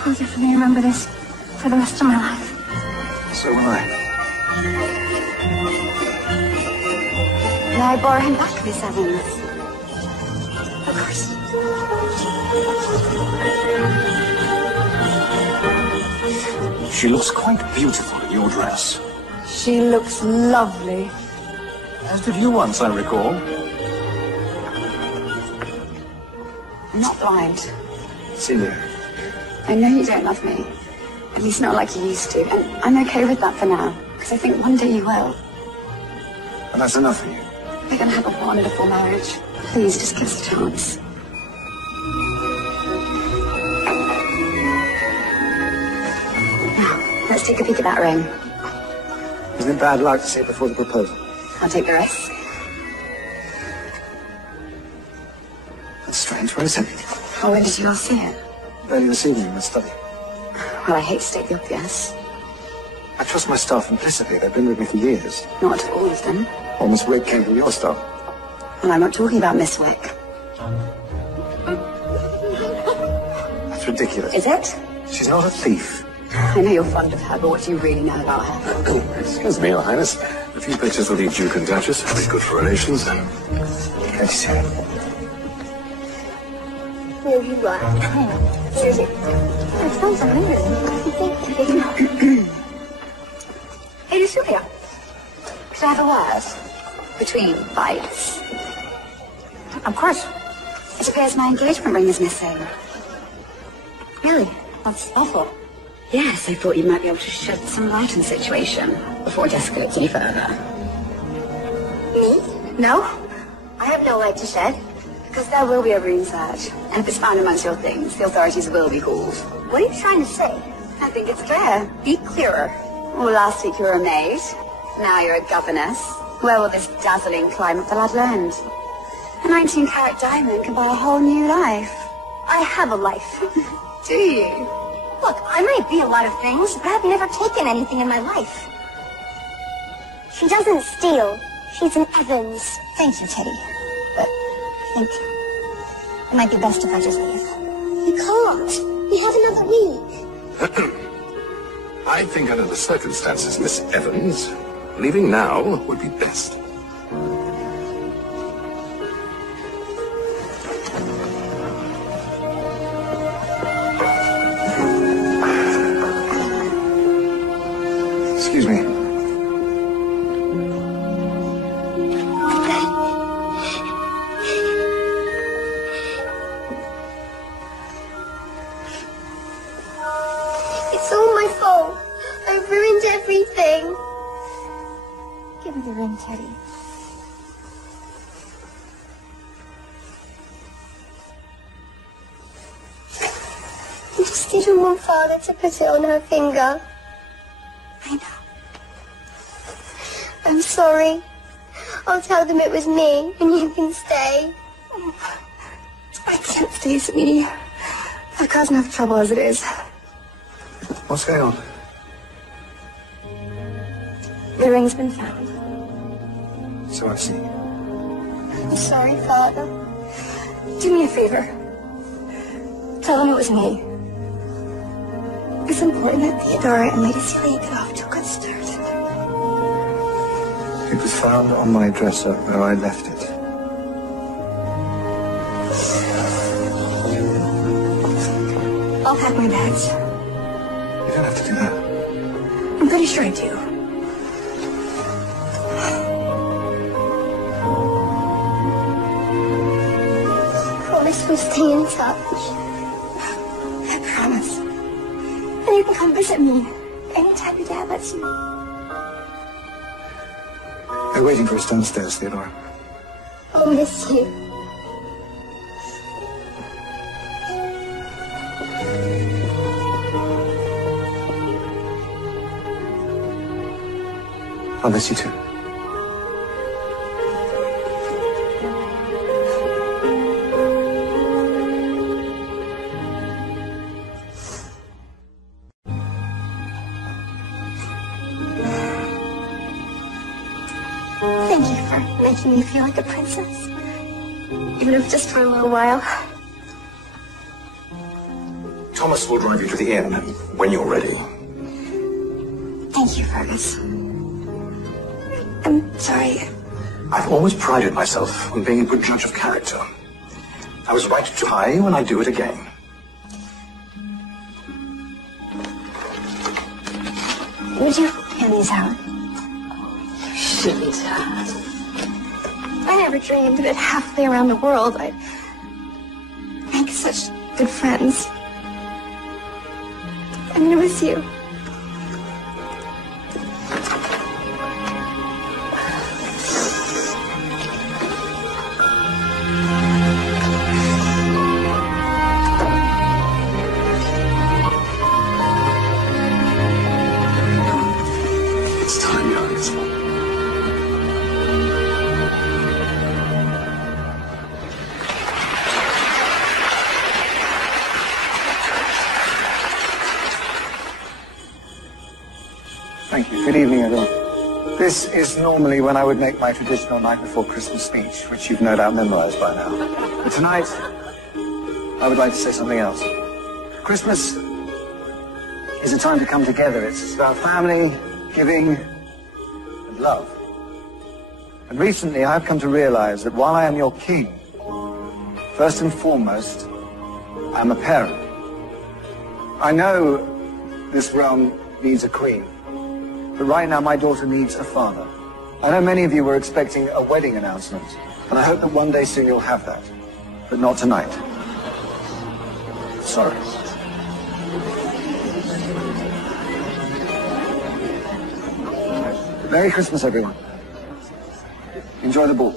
I'll definitely remember this for the rest of my life. So will I. May I borrow him back, Miss Evans? Of course. She looks quite beautiful in your dress. She looks lovely. As did you once, I recall. I'm not blind. Celia. I know you don't love me. At least not like you used to. And I'm okay with that for now. Because I think one day you will. And that's enough for you. We're going to have a wonderful marriage. Please, just give us a chance. Now, let's take a peek at that ring. Isn't it bad luck to see it before the proposal? I'll take the rest. That's strange. Where is it? Oh, when did you all see it? Early this evening in the study. Well, I hate to state the obvious. I trust my staff implicitly. They've been with me for years. Not all of them. Well, Miss Wick came from your staff. Well, I'm not talking about Miss Wick. That's ridiculous. Is it? She's not a thief. I know you're fond of her, but what do you really know about her? Excuse me, Your Highness. A few pictures of the Duke and Duchess. Very good for relations. Yes. Here you are. Susie. It sounds amazing. I have a word? Between bites. Of course. It appears my engagement ring is missing. Really? That's awful. Yes, I thought you might be able to shed some light on the situation before it escalates any further. Me? No. I have no light to shed. Because there will be a ring search. And if it's found amongst your things, the authorities will be called. What are you trying to say? I think it's clear. Be clearer. Well, last week you were a maid. Now you're a governess. Where will this dazzling climate the lad land? A 19-carat diamond can buy a whole new life. I have a life. Do you? Look, I might be a lot of things, but I've never taken anything in my life. She doesn't steal. She's an Evans. Thank you, Teddy. But I think it might be best if I just leave. You can't. We have another week. I think under the circumstances, Miss Evans, leaving now would be best. Excuse me. It's all my fault. I ruined everything. Give me the ring, Teddy. I just didn't want Father to put it on her finger. I know. I'm sorry. I'll tell them it was me, and you can stay. I can't stay, sweetie. I've caused enough trouble as it is. What's going on? The ring's been found. So I see. I'm sorry, Father. Do me a favor. Tell them it was me. It's important that Theodora and Lady Celia get off to a good start. It was found on my dresser where I left it. I'll pack my bags. You don't have to do that. I'm pretty sure I do. Promise we'll stay in touch. I promise. And you can come visit me anytime your dad lets you. They're waiting for us downstairs, Theodora. I'll miss you. I'll miss you too. Thank you for making me feel like a princess. Even if just for a little while. Thomas will drive you to the inn when you're ready. Thank you, Fergus. I'm sorry. I've always prided myself on being a good judge of character. I was right to try you, and I do it again. Would you hand these out? Shouldn't. I never dreamed that halfway around the world I'd make such good friends. I'm gonna miss you. It's time, guys. Thank you. Good evening, everyone. This is normally when I would make my traditional night before Christmas speech, which you've no doubt memorized by now. But tonight, I would like to say something else. Christmas is a time to come together. It's about family, giving, and love. And recently, I've come to realize that while I am your king, first and foremost, I'm a parent. I know this realm needs a queen. But right now, my daughter needs a father. I know many of you were expecting a wedding announcement, and I hope that one day soon you'll have that. But not tonight. Sorry. Merry Christmas, everyone. Enjoy the ball.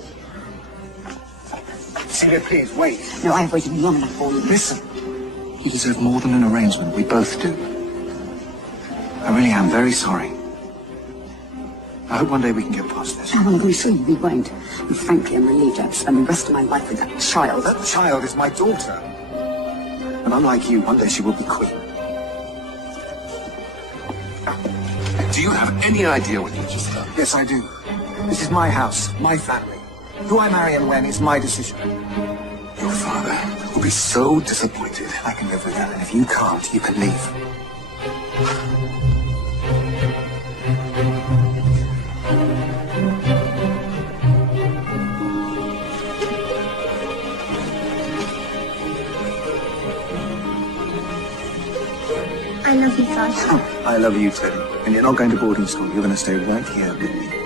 Celia, please, wait. No, I have waited long enough for you. Listen. You deserve more than an arrangement. We both do. I really am very sorry. I hope one day we can get past this. I want to assure you we won't. And frankly, I'm relieved I'd spend the rest of my life with that child. That child is my daughter. And unlike you, one day she will be queen. Do you have any idea what you just done? Yes, I do. This is my house, my family. Who I marry and when is my decision. Your father will be so disappointed. I can live with that, and if you can't, you can leave. I love you, Father. I love you too. And you're not going to boarding school. You're going to stay right here with me.